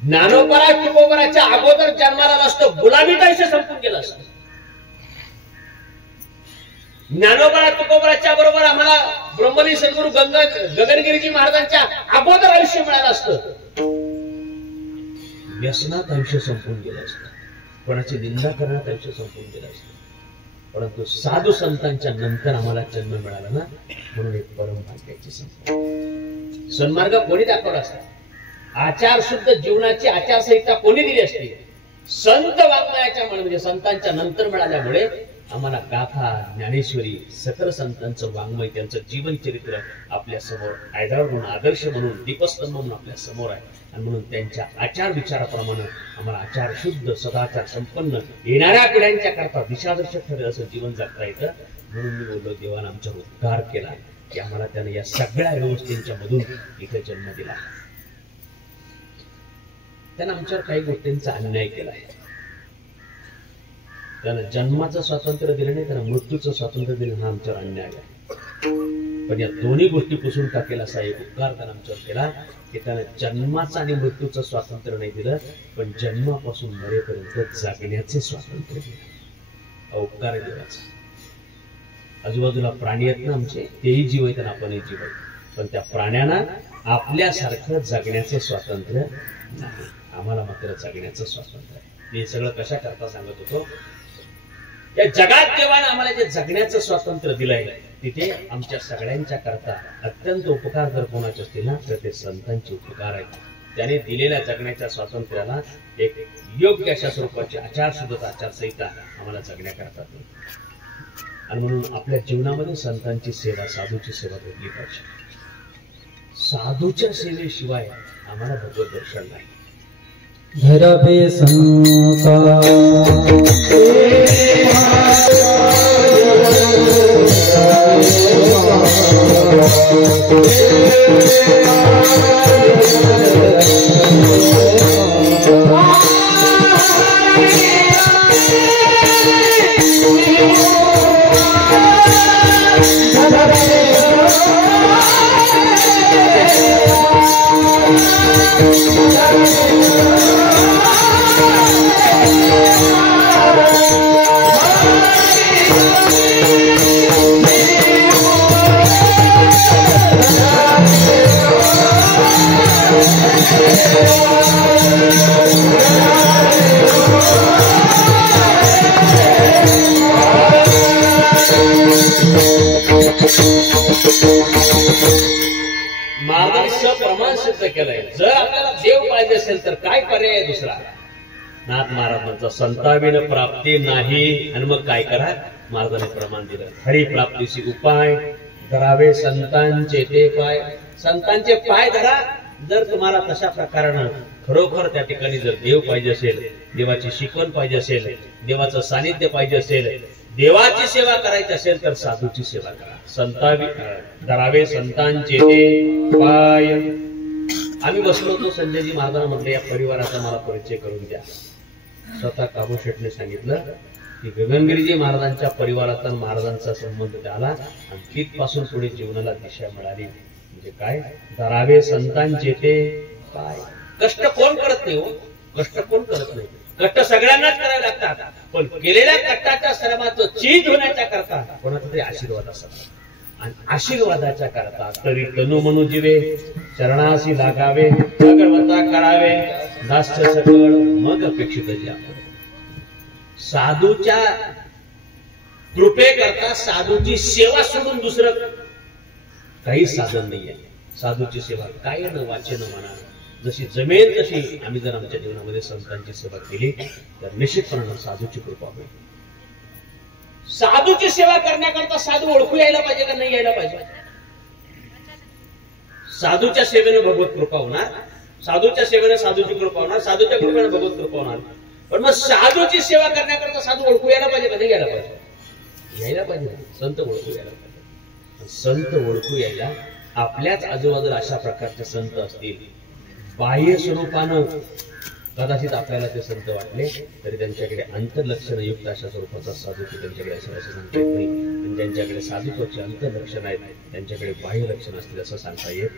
ज्ञानोबरा तुकोबराच्या अगोदर जन्माला नसतं, गुलामीत आयुष्य संपून गेलं असतं. ज्ञानोबरा तुकोबराच्या बरोबर आम्हाला ब्रह्मली सद्गुरू गगनगिरीजी महाराजांच्या अगोदर आयुष्य मिळालं असतं. व्यसनात आयुष्य संपून गेलं असतं, कोणाची निंदा करण्यात आयुष्य संपून गेलं असतं. परंतु साधू संतांच्या नंतर आम्हाला जन्म मिळाला ना, म्हणून एक परम भाग्याची संस्था. सन्मार्ग कोणी दाखवला असता? आचार शुद्ध जीवनाची आचारसंहिता कोणी दिली असती? संत वाङ्मयाच्या म्हणजे संतांच्या नंतर मिळाल्यामुळे आम्हाला गाथा, ज्ञानेश्वरी, सकल संतांचं वाङ्मय, त्यांचं जीवन चरित्र आपल्या समोर आयदार म्हणून, आदर्श म्हणून, दीपस्तंभ म्हणून आपल्या समोर आहे. आणि म्हणून त्यांच्या आचार विचाराप्रमाणे आम्हाला आचार शुद्ध, सदाचार संपन्न, येणाऱ्या पिढ्यांच्या करता दिशादर्शक ठरेल असं जीवन जगता येतं. म्हणून मी बोललो, देवानं आमच्यावर उद्धार केला की आम्हाला त्यानं या सगळ्या व्यवस्थेच्या मधून इथे जन्म दिला. त्यानं आमच्यावर काही गोष्टींचा अन्याय केला आहे. त्यानं जन्माचं स्वातंत्र्य दिलं नाही, त्यानं मृत्यूचं स्वातंत्र्य दिलं, हा आमच्यावर अन्याय आहे. पण या दोन्ही गोष्टी पुसून टाकेल असा एक उपकार त्यानं आमच्यावर केला की त्यानं जन्माचं आणि मृत्यूचं स्वातंत्र्य नाही दिलं, पण जन्मापासून मरेपर्यंत जगण्याचं स्वातंत्र्य दिलं. उपकार आहे देवाचा. आजूबाजूला प्राणी आहेत ना आमचे, तेही जीव आहेत आणि आपणही जीव आहेत, पण त्या प्राण्यांना आपल्यासारखं जगण्याचं स्वातंत्र्य नाही, आम्हाला मात्र जगण्याचं स्वातंत्र्य आहे. मी सगळं कशा करता सांगत होतो, या जगात देवानं आम्हाला जे जगण्याचं स्वातंत्र्य दिलंय, तिथे आमच्या सगळ्यांच्या करता अत्यंत उपकार जर कोणाचे असतील ना, तर ते संतांचे उपकार आहेत. त्याने दिलेल्या जगण्याच्या स्वातंत्र्याला एक योग्य अशा स्वरूपाची आचारशुद्धता, आचारसंहिता आम्हाला जगण्याकरता दिली. आणि म्हणून आपल्या जीवनामध्ये संतांची सेवा, साधूची सेवा घेतली पाहिजे. साधूच्या सेवेशिवाय आम्हाला भगवत दर्शन नाही. धरवे संता मार्गदर्शन प्रमाण सिद्ध केलंय. जर आपल्याला देव पाहिजे असेल तर काय पर्याय दुसरा? नाथ महाराजांचा संताविन प्राप्ती नाही. आणि मग काय करा? महाराजांनी प्रमाण दिलं, हरी प्राप्तीशी उपाय धरावे संतांचे ते पाय. संतांचे पाय धरा. जर तुम्हाला तशा प्रकारानं खरोखर त्या ठिकाणी जर देव पाहिजे असेल, देवाची शिकवण पाहिजे असेल, देवाचं सानिध्य पाहिजे असेल, देवाची सेवा करायची असेल, तर साधूची सेवा करा. धरावे संतांचे ते पाय. आम्ही बसलो होतो, संजयजी महाराजांना म्हटलं या परिवाराचा मला परिचय करून द्या. स्वतः काबू शेटने सांगितलं की गगनगिरीजी महाराजांच्या परिवाराचा महाराजांचा संबंध आला आणि तिथपासून पुढे जीवनाला दिशा मिळाली. म्हणजे काय? धरावे संतांचे ते पाय. कष्ट कोण करत नाही हो, कष्ट कोण करत नाही. कष्ट सगळ्यांनाच करावे लागतात, पण केलेल्या कष्टाच्या श्रमाचं चीज होण्याच्या करता कोणाचा तरी आशीर्वाद असतात. आणि आशीर्वादाच्या करता तरी तनु मनु जीवे चरणासी लागावे, भगवंता करावे दास्य सकळ मग अपेक्षित जे आपण. साधूच्या कृपे करता साधूची सेवा सोडून दुसरं काही साधन नाहीये. साधूची सेवा काय न वाचन म्हणा, जशी जमेल तशी आम्ही जर आमच्या जीवनामध्ये संतांची सेवा केली तर निश्चितपणे साधूची कृपा होईल. साधूची सेवा करण्याकरता साधू ओळखू यायला पाहिजे का नाही यायला पाहिजे? साधूच्या सेवेने भगवत कृपा होणार, साधूच्या सेवेने साधूची कृपा होणार, साधूच्या कृपेने भगवत कृपा होणार. पण मग साधूची सेवा करण्याकरता साधू ओळखू यायला पाहिजे का नाही यायला पाहिजे? यायला पाहिजे. संत ओळखू यायला पाहिजे. संत ओळखू यायला आपल्याच आजूबाजूला अशा प्रकारचे संत असतील, बाह्य स्वरूपानं कदाचित आपल्याला ते संत वाटले तरी त्यांच्याकडे अंतर्लक्षणयुक्त अशा स्वरूपाचा साधू त्यांच्याकडे असेल असं सांगता येत नाही. आणि ज्यांच्याकडे साधुत्वाचे अंतर्लक्षण आहेत त्यांच्याकडे बाह्य लक्षण असतील असं सांगता येत.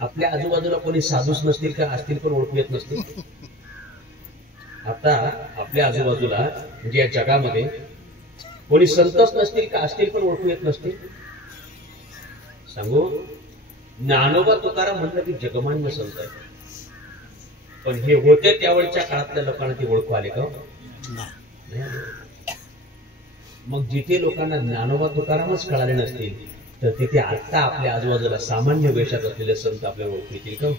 आपल्या आजूबाजूला कोणी साधूच नसतील का? असतील पण ओळखू येत नसतील. आता आपल्या आजूबाजूला म्हणजे या जगामध्ये कोणी संतच नसतील का? असतील पण ओळखू येत नसतील. सांगू, ज्ञानोबा तुकाराम म्हणलं की जगमान्य संत आहे, पण हे होते त्यावेळच्या काळातल्या लोकांना ती ओळखू आले का? नाही. मग जिथे लोकांना ज्ञानोबा तुकारामच कळाले नसतील तर तिथे आता आपल्या आजूबाजूला सामान्य वेशात असलेले संत आपल्याला ओळखू येतील का?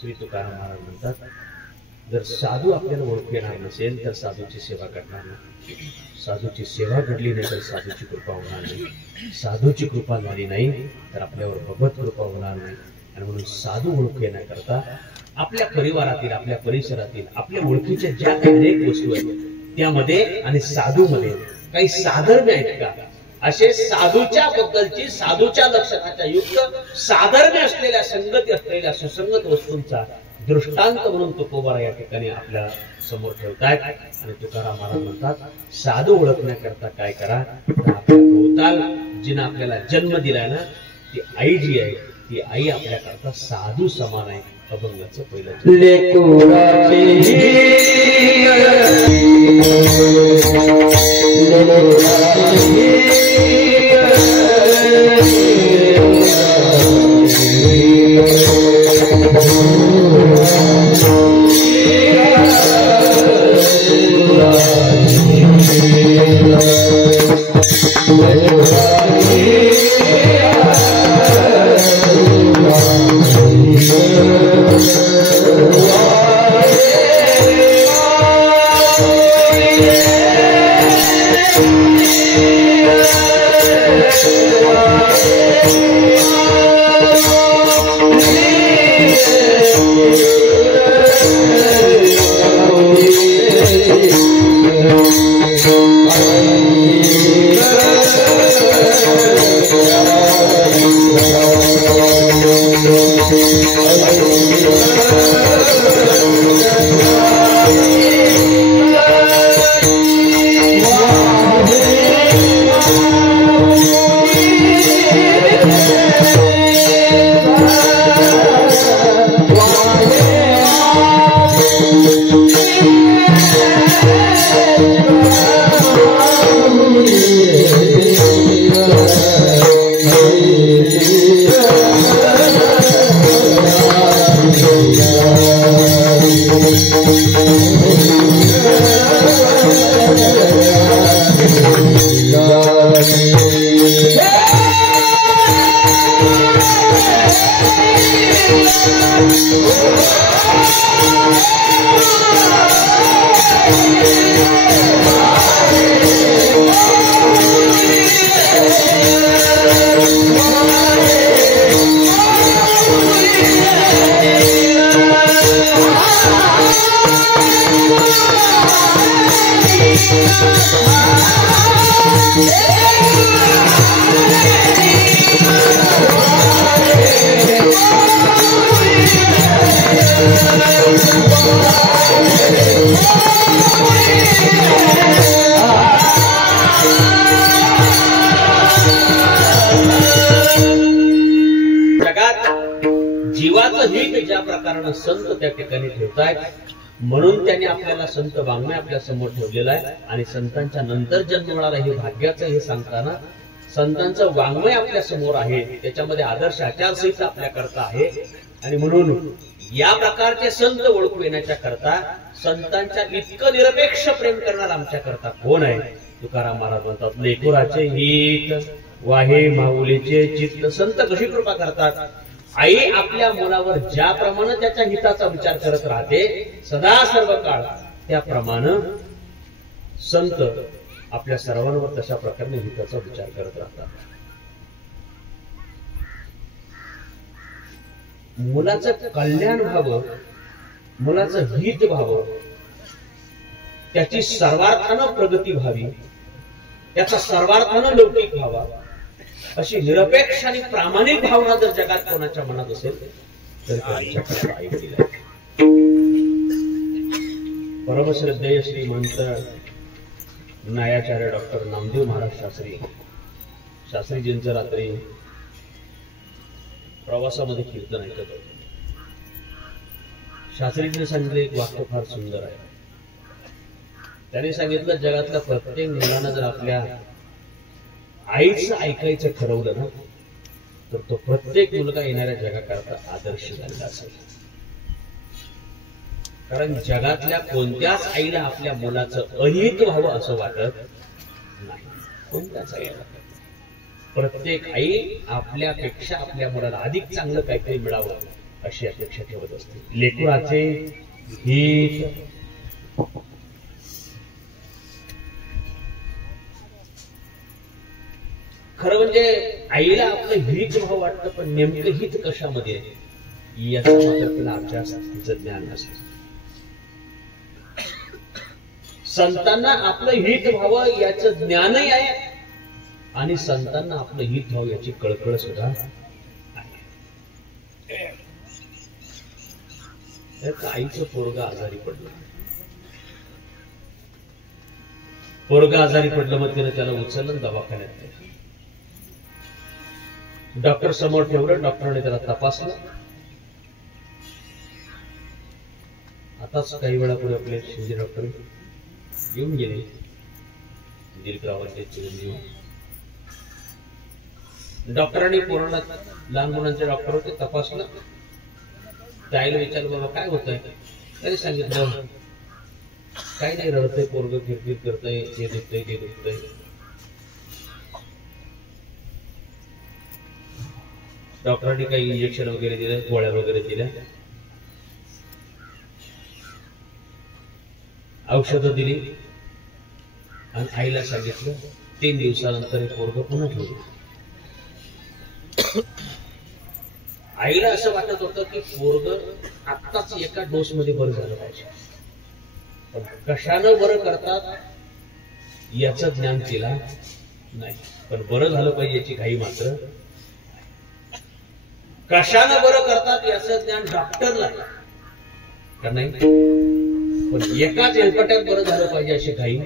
श्री तुकाराम महाराज म्हणतात, जर साधू आपल्याला ओळखू येणार नसेल तर साधूची सेवा करणार नाही. साधूची सेवा घडली नाही तर साधूची कृपा होणार नाही. साधूची कृपा झाली नाही तर आपल्यावर भगवत कृपा होणार नाही. आणि म्हणून साधू ओळखू येण्याकरता आपल्या परिवारातील, आपल्या परिसरातील, आपल्या ओळखीच्या ज्या काही अनेक वस्तू आहेत त्यामध्ये आणि साधूमध्ये काही साधर्म्य आहेत का? असे साधूच्या बद्दलची, साधूच्या लक्षणाच्या युक्त साधर्म्य असलेल्या, संगती असलेल्या सुसंगत वस्तूंचा दृष्टांत म्हणून तुकोबा या ठिकाणी आपल्या समोर ठेवतायत. आणि तुकाराम महाराज म्हणतात, साधू ओळखण्याकरता काय करा तर आपल्या भोवताल जिनं आपल्याला जन्म दिलाय ना ती आई जी आहे ती आई आपल्याकरता साधू समान आहे. अभंगाचं पहिलं जीवाचं हित ज्या प्रकारानं संत त्या ठिकाणी ठेवतायत म्हणून त्यांनी आपल्याला संत वाङ्मय आपल्या समोर ठेवलेलं आहे. आणि संतांच्या नंतर जन्मणारा हे भाग्याचं हे सांगताना संतांचं वाङ्मय आपल्या समोर आहे, त्याच्यामध्ये आदर्श आचारसंहिता आपल्या करता आहे. आणि म्हणून या प्रकारचे संत ओळखू येण्याच्या करता संतांच्या इतकं निरपेक्ष प्रेम करणारा आमच्या करता कोण आहे? तुकाराम महाराज म्हणतात, लेकुराचे हित वाहे माऊलीचे चित्त. संत कशी कृपा करतात? आई आपल्या मुलावर ज्याप्रमाणे त्याच्या हिताचा विचार करत राहते सदा सर्व काळ, त्याप्रमाणे संत आपल्या सर्वांवर तशा प्रकारे हिताचा विचार करत राहतात. मुलाचं कल्याण व्हावं, मुलाचं हित व्हावं, त्याची सर्वार्थानं प्रगती व्हावी त्याचा सर्वार्थानं लौकिक व्हावा अशी निरपेक्ष आणि प्रामाणिक भावना जर जगात कोणाच्या मनात असेल तर त्यांच्याकडे आई वडील आहेत. परमश्रद्धेय श्रीमंत न्यायाचार्य डॉक्टर नामदेव महाराज शास्त्रीजींचं रात्री प्रवासामध्ये कीर्तन ऐकत होते. शास्त्रीजीने सांगितलं एक वाक्य फार सुंदर आहे. त्याने सांगितलं जगातल्या प्रत्येक मुलानं जर आपल्या आईचं ऐकायचं ठरवलं ना तर तो प्रत्येक मुलगा येणाऱ्या जगाकरता आदर्श झालेला असेल. कारण जगातल्या कोणत्याच आईला आपल्या मुलाचं अहित व्हावं असं वाटत नाही. कोणत्याच आईला प्रत्येक आई आपल्यापेक्षा आपल्या मुलाला अधिक चांगलं काहीतरी मिळावं अशी अपेक्षा ठेवत असते. लेकराचे हित खरं म्हणजे आईला आपलं हित व्हावं वाटतं, पण नेमकं हित कशामध्ये याचं मात्र तिला अभ्यास तिचं ज्ञान नसतं. संतांना आपलं हित व्हावं याचं ज्ञानही आहे आणि संतांना आपलं हित व्हावं याची कळकळ सुद्धा आहे. आईचं पोरगा आजारी पडलं, मग तिने त्याला उचललं दवाखान्यात. डॉक्टर समोर ठेवलं, डॉक्टरने त्याला तपासलं. आताच काही वेळापूर्वी आपले शिंदे डॉक्टर येऊन गेले, दीर्घावरचे चिरंजीव. डॉक्टरांनी पोराला, लहान मुलांचे डॉक्टर होते, तपासलं. त्याला विचारलं बाबा काय होत आहे. त्याने सांगितलं काही नाही, रडतंय पोरग, किरकिर करतंय, हे दुखतंय ते दुखतंय. डॉक्टरांनी काही इंजेक्शन वगैरे दिले, गोळ्या वगैरे दिल्या, औषधं दिली आणि आईला सांगितलं 3 दिवसानंतर हे पोरग पुन्हा ठेवलं. आईला असं वाटत होतं की पोरग आत्ताच एका डोस मध्ये बरं झालं पाहिजे, पण कशानं बरं करतात याचं ज्ञान तिला नाही. पण बरं झालं पाहिजे याची घाई मात्र. कशानं बरं करतात याचं ज्ञान डॉक्टरला का नाही, पण एकाच हेलपाट्यात बरं झालं पाहिजे अशी घाई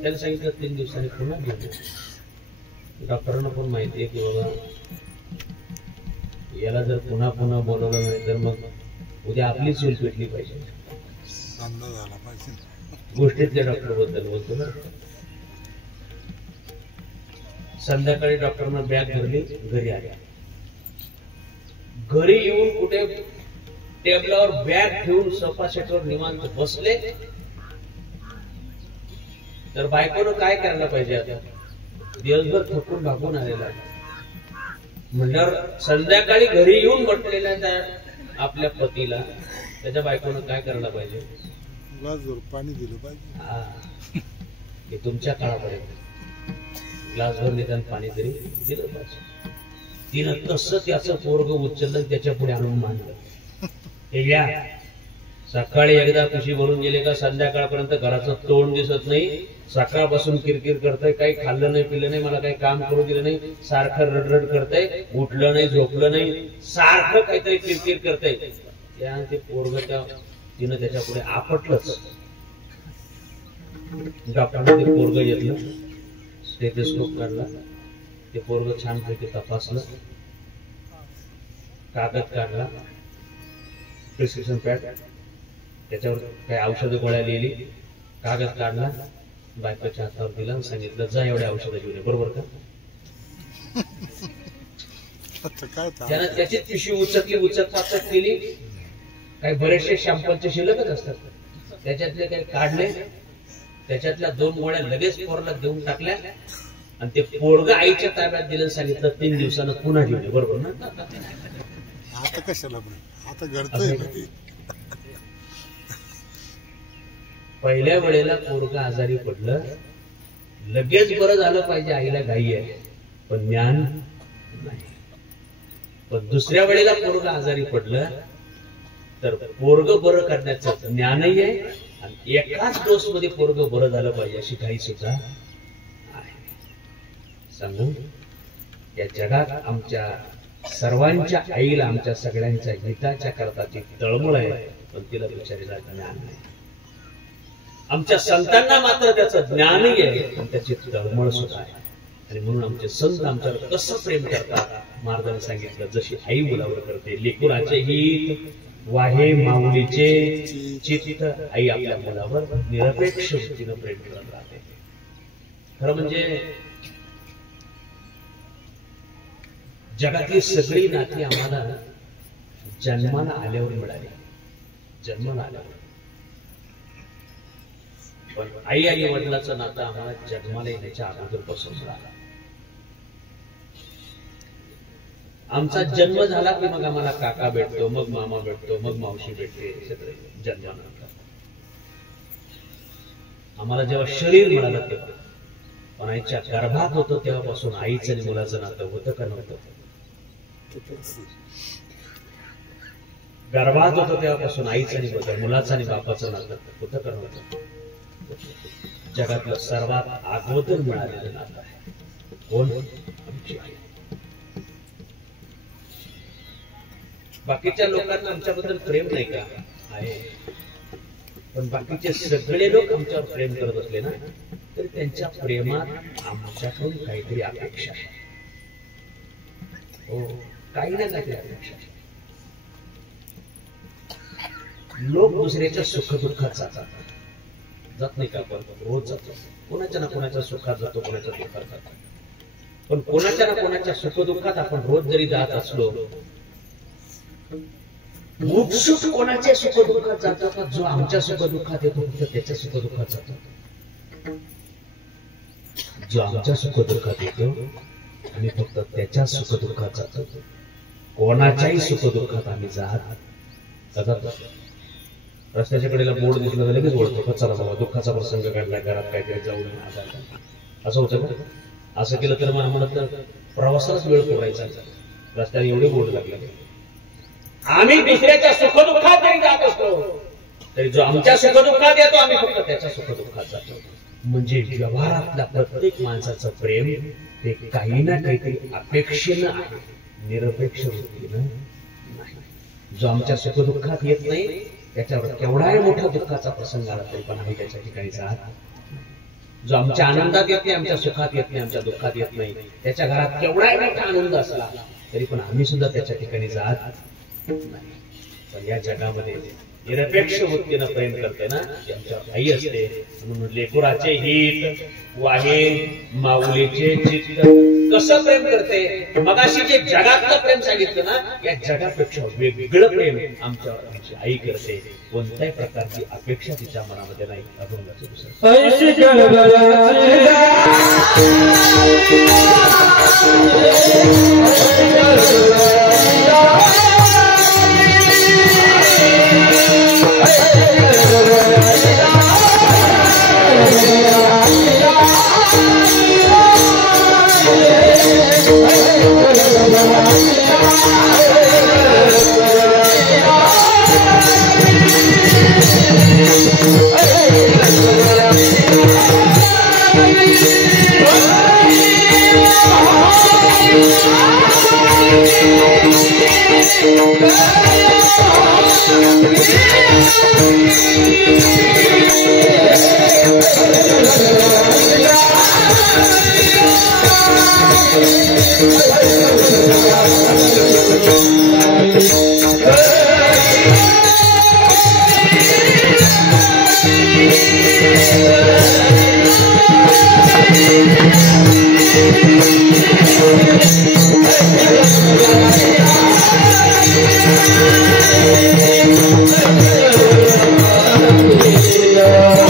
त्याने सांगितलं 3 दिवसांनी पुन्हा घेऊन. डॉक्टरांना पण माहिती आहे की बाबा याला जर पुन्हा पुन्हा बोलवलं नाही तर मग उद्या आपली चूल पेटली पाहिजे. गोष्टीतल्या डॉक्टर बद्दल बोलतो ना. संध्याकाळी डॉक्टरना बॅग भरली, घरी आल्या. घरी येऊन कुठे टेबलावर बॅग ठेवून सोफा सेटवर निवांत बसले तर बायकोनं काय करायला पाहिजे. आता दिवसभर थकून भागून आलेला म्हणल्यावर संध्याकाळी घरी येऊन म्हटलेल्या त्या आपल्या पतीला त्याच्या बायकोनं काय करायला पाहिजे, ग्लासभर पाणी दिलं पाहिजे. हे तुमच्या काळापर्यंत ग्लासभर निदान पाणी तरी दिलं पाहिजे. तिनं तसं त्याचं पोरग उचललं, त्याच्या पुढे आणून मांडलं. हे घ्या, सकाळी एकदा कुशी भरून गेले का संध्याकाळपर्यंत घराचं तोंड दिसत नाही. सकाळपासून किरकिर करतय, काही खाल्लं नाही पिलं नाही, मला काही काम करू दिलं नाही, सारखं रडरड करतय, उठलं नाही झोपलं नाही, सारखं काहीतरी किरकिर करतय. त्या ते पोरग तिनं त्याच्या पुढे आपटलंच. डॉक्टरने ते पोरग घेतलं, स्टेथोस्कोप काढला, ते पोरग छानपैकी तपासलं, कागद काढला, प्रिस्क्रिप्शन पॅड, त्याच्यावर काही औषधं गोळ्या लिहिली, कागद काढला, बायकोच्या हातावर दिला आणि सांगितलं जा एवढ्या औषधं घेऊन ये. बरोबर का. त्यानं त्याची पिशवी उचलपाचक केली. काही बरेचसे शॅम्पलचे शिल्लकच असतात, त्याच्यातले काही काढले, त्याच्यातल्या 2 गोळ्या लगेच पोरला देऊन टाकल्या आणि ते पोरग आईच्या ताब्यात दिलं, सांगितलं 3 दिवसानं पुन्हा घेऊन ये. बरोबर ना. आता कशाला आता घरचं. पहिल्या वेळेला पोरग आजारी पडलं, लगेच बरं झालं पाहिजे, आईला घाई आहे, पण ज्ञान नाही. पण दुसऱ्या वेळेला पोरग आजारी पडलं तर पोरग बरं करण्याचं ज्ञानही आहे आणि एकाच डोस मध्ये पोरग बरं झालं पाहिजे अशी काही सुद्धा आहे. सांगू या जगात आमच्या सर्वांच्या आईला आमच्या सगळ्यांच्या हिताच्या करता ती तळमळ आहे, पण तिला बिचारीला ज्ञान नाही. आमच्या संतांना मात्र त्याचं ज्ञानही आहे पण त्याची तळमळ सुद्धा आहे. आणि म्हणून आमचे संत आमच्यावर कसं प्रेम करतात. महाराजांनी सांगितलं जशी आई मुलावर करते, लेकुराचे हित वाहे माऊलीचे चित्त, आई आपल्या मुलावर निरपेक्ष वृत्तीनं प्रेम करत राहते. खरं म्हणजे जगातली सगळी नाती आम्हाला जन्माला आल्यावर मिळाली, जन्माला आल्यावर. पण आई आणि वडिलाचं नातं आम्हाला जन्माला येण्याच्या अगोदरपासून राहिला. आमचा जन्म झाला की मग आम्हाला काका भेटतो, मग मामा भेटतो, मग मावशी भेटते, सगळे जन्मानंतर. आम्हाला जेव्हा शरीर मिळालं तेव्हा, पण आईच्या गर्भात होतो तेव्हापासून आईचं आणि मुलाचं नातं होतं का नव्हतं? गर्भात होतो तेव्हापासून आईचं आणि मुलाचं आणि बापाचं नातं होतं का नव्हतं? जगातलं सर्वात अगोदर मिळालेलं नातं आहे. कोण? आमची आई. बाकीच्या लोकांना आमच्याबद्दल प्रेम नाही का? आहे. पण बाकीचे सगळे लोक आमच्यावर प्रेम करत असले ना तर त्यांच्या प्रेमात आमच्याकडून काहीतरी अपेक्षा आहे. हो, काही ना काहीतरी अपेक्षा आहे. लोक दुसऱ्याच्या सुखदुःखात जात नाही का? आपण रोज जातो, कोणाच्या ना कोणाच्या सुखात जातो, कोणाच्या दुःखात जातो. पण कोणाच्या ना कोणाच्या सुखदुःखात आपण रोज जरी जात असलो, मुकसूट कोणाच्या सुखदुःखात जातो का? जो आमच्या सुखदुःखात येतो फक्त त्याच्या सुखदुःखात जातो. जो आमच्या सुखदुःखात येतो आम्ही फक्त त्याच्या सुखदुःखात जातो. कोणाच्याही सुखदुःखात आम्ही जात. रस्त्याच्या कडेला बोर्ड दिसला तर लगेच ओळखतो, चला बाबा दुःखाचा प्रसंग घडला, घरात काहीतरी जाऊन असं होतं का? असं केलं तर मला म्हणत प्रवासालाच वेळ पुरायचा. रस्त्याने एवढे बोर्ड लागले. आम्ही दुसऱ्याच्या सुखदुःखात जरी जात असतो तरी जो आमच्या सुखदुःखात येतो आम्ही फक्त त्याच्या सुखदुःखात जातो. म्हणजे व्यवहारातल्या प्रत्येक माणसाचं प्रेम ते काही ना काहीतरी अपेक्षेनं आहे, निरपेक्ष वृत्तीनं नाही. जो आमच्या सुखदुःखात येत नाही त्याच्यावर केवढाही मोठा दुःखाचा प्रसंग आला तरी पण आम्ही त्याच्या ठिकाणी जात. जो आमच्या आनंदात येत नाही, आमच्या सुखात येत नाही, आमच्या दुःखात येत नाही, त्याच्या घरात केवढाही मोठा आनंद असला तरी पण आम्ही सुद्धा त्याच्या ठिकाणी जात नाही. पण या जगामध्ये निरपेक्ष वृत्तीनं प्रेम करते ना ती आमच्यावर आई असते. म्हणून लेकुराचे हित वाहे माऊलीचे चित्त कसं प्रेम करते. मगाशी जे जगातलं प्रेम सांगितलं ना, या जगापेक्षा वेगळं प्रेम आमच्यावर आमची आई करते. कोणत्याही प्रकारची अपेक्षा तिच्या मनामध्ये नाही. अभंगाचं Yeah.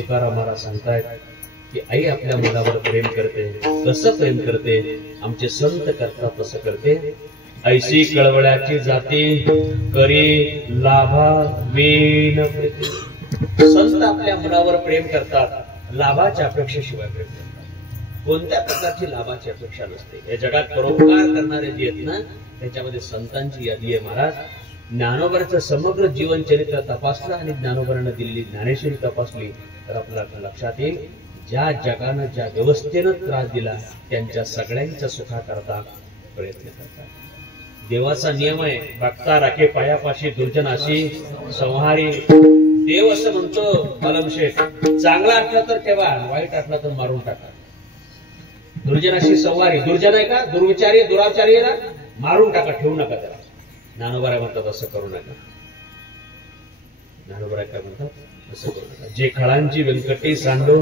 तुकाराम महाराज सांगतायत की आई आपल्या मुलावर प्रेम करते. कसं प्रेम करते? आमचे संत करतात तसं करते. ऐशी कळवळ्याची जाती करी लाभा वेन प्रीती. संत आपल्या मुलावर प्रेम करतात, लाभाच्या अपेक्षेशिवाय प्रेम करतात. कोणत्या प्रकारची लाभाची अपेक्षा नसते. या जगात परोपकार करणारे जे आहेत ना, त्याच्यामध्ये संतांची यादी आहे महाराज. ज्ञानोबराचं समग्र जीवन चरित्र तपासलं आणि ज्ञानोबरानं दिलेली ज्ञानेश्वरी तपासली तर आपल्याला लक्षात येईल, ज्या जगानं ज्या व्यवस्थेनं त्रास दिला त्यांच्या सगळ्यांच्या सुखाकरता प्रयत्न करतात. देवाचा नियम आहे, भक्ता राखे पायापाशी दुर्जनाशी संहारी. देव असं म्हणतो कलमशेठ, चांगला असला तर ठेवा, वाईट असला तर मारून टाका. दुर्जनाशी संहारी. दुर्जन आहे का? दुर्विचारी दुराचारी आहे ना, मारून टाका, ठेवू नका त्याला. ज्ञानोबा म्हणतात असं करू नका. ज्ञानोबा काय म्हणतात? असं करू नका. जे खळांची व्यंकटी सांडो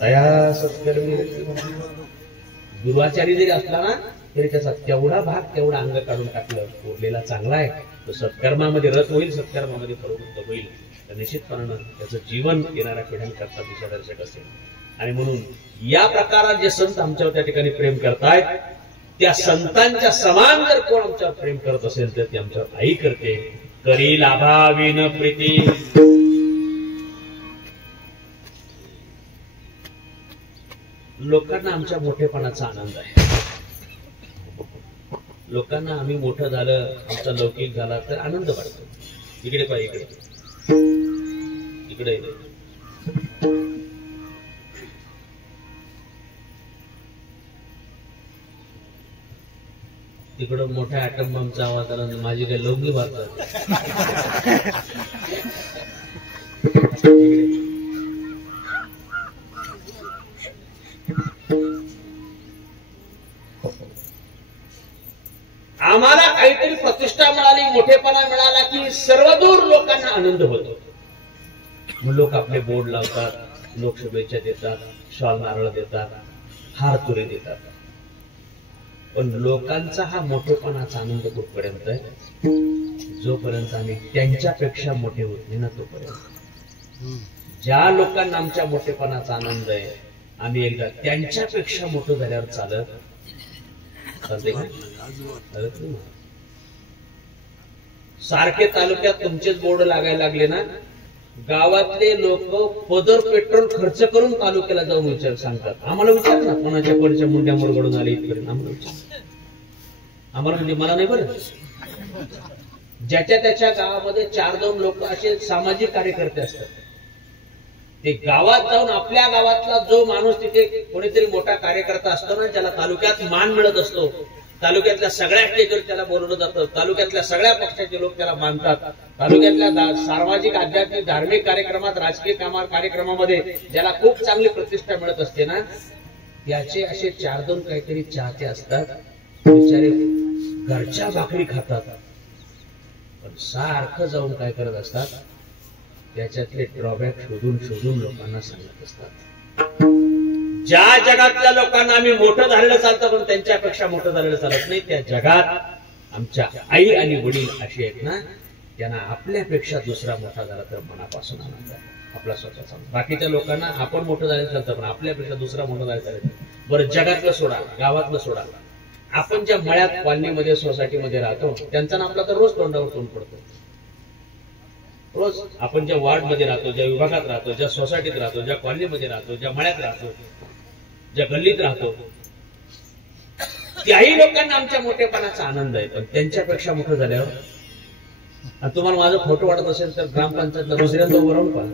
तया सत्कर्मी. दुराचारी जरी असला ना तरी त्याचा तेवढा भाग तेवढा अंग काढून टाकलं, उरलेला चांगला आहे तो सत्कर्मामध्ये रत होईल, सत्कर्मामध्ये प्रवृत्त होईल, तर निश्चितपणानं त्याचं जीवन येणाऱ्या पिढ्यांकरता दिशादर्शक असेल. आणि म्हणून या प्रकारात जे संत आमच्यावर त्या ठिकाणी प्रेम करतायत, त्या संतांच्या समान जर कोण आमच्यावर प्रेम करत असेल तर ती आमच्यावर आई करते. करी लाभाविन प्रीती. लोकांना आमच्या मोठेपणाचा आनंद आहे. लोकांना आम्ही मोठं झालं, आमचा लौकिक झाला तर आनंद वाटतो. इकडे पाहिजे, इकडे इकडे तिकडं मोठ्या ॲटम बॉम्बचा आवाज आला, माझी काही लोंगी वाजतात. आम्हाला काहीतरी प्रतिष्ठा मिळाली, मोठेपणा मिळाला की सर्वदूर लोकांना आनंद होतो. मग लोक आपले बोर्ड लावतात, लोक शुभेच्छा देतात, शॉल नारळ देतात, हार तुरे देतात. पण लोकांचा हा मोठेपणाचा आनंद कुठपर्यंत आहे? जोपर्यंत आम्ही त्यांच्यापेक्षा मोठे होत नाही ना तोपर्यंत. ज्या लोकांना आमच्या मोठेपणाचा आनंद आहे, आम्ही एकदा त्यांच्यापेक्षा मोठं झाल्यावर चालत का? सारखे तालुक्यात तुमचेच बोर्ड लागायला लागले ना, गावातले लोक पदर पेट्रोल खर्च करून तालुक्याला जाऊन विचार सांगतात. आम्हाला विचार ना, कोणाच्या कोणाच्या मुंड्या मुरगडून आले इथपर्यंत आम्हाला विचार. आम्हाला म्हणजे मला नाही बरं. ज्याच्या त्याच्या गावामध्ये 4-2 लोक असे सामाजिक कार्यकर्ते असतात. ते गावात जाऊन आपल्या गावातला जो माणूस तिथे कोणीतरी मोठा कार्यकर्ता असतो ना, ज्याला तालुक्यात मान मिळत असतो, तालुक्यातल्या सगळ्या स्टेजवर त्याला बोलवलं जातं, तालुक्यातल्या सगळ्या पक्षाचे लोक त्याला मानतात, तालुक्यातल्या सामाजिक आध्यात्मिक धार्मिक कार्यक्रमात राजकीय कार्यक्रमामध्ये ज्याला खूप चांगली प्रतिष्ठा मिळत असते ना, त्याचे असे 4-2 काहीतरी चाहते असतात. बिचारे घरच्या भाकरी खातात, पण सारखं जाऊन काय करत असतात, त्याच्यातले ड्रॉबॅक शोधून शोधून लोकांना सांगत असतात. ज्या जगातल्या लोकांना आम्ही मोठं झालेलं चालतं पण त्यांच्यापेक्षा मोठं झालेलं चालत नाही, त्या जगात आमच्या आई आणि वडील असे आहेत ना, त्यांना आपल्यापेक्षा दुसरा मोठा झाला तर मनापासून आनंद आहे आपला स्वतःचा. बाकीच्या लोकांना आपण मोठं झालेलं चालतं पण आपल्यापेक्षा दुसरा मोठा झालेला चालत नाही. बरं, जगातलं सोडा, गावातलं सोडा, आपण ज्या मळ्यात कॉलनीमध्ये सोसायटीमध्ये राहतो त्यांचा ना आपला तर रोज तोंडावर तोंड पडतो. रोज आपण ज्या वॉर्डमध्ये राहतो, ज्या विभागात राहतो, ज्या सोसायटीत राहतो, ज्या कॉलनीमध्ये राहतो, ज्या मळ्यात राहतो, ज्या गल्लीत राहतो, त्याही लोकांना आमच्या मोठेपणाचा आनंद आहे. पण त्यांच्यापेक्षा मोठं झाल्यावर, आणि तुम्हाला माझा फोटो वाटत असेल तर ग्रामपंचायतला दुसऱ्यांदा उभं राहून पहा.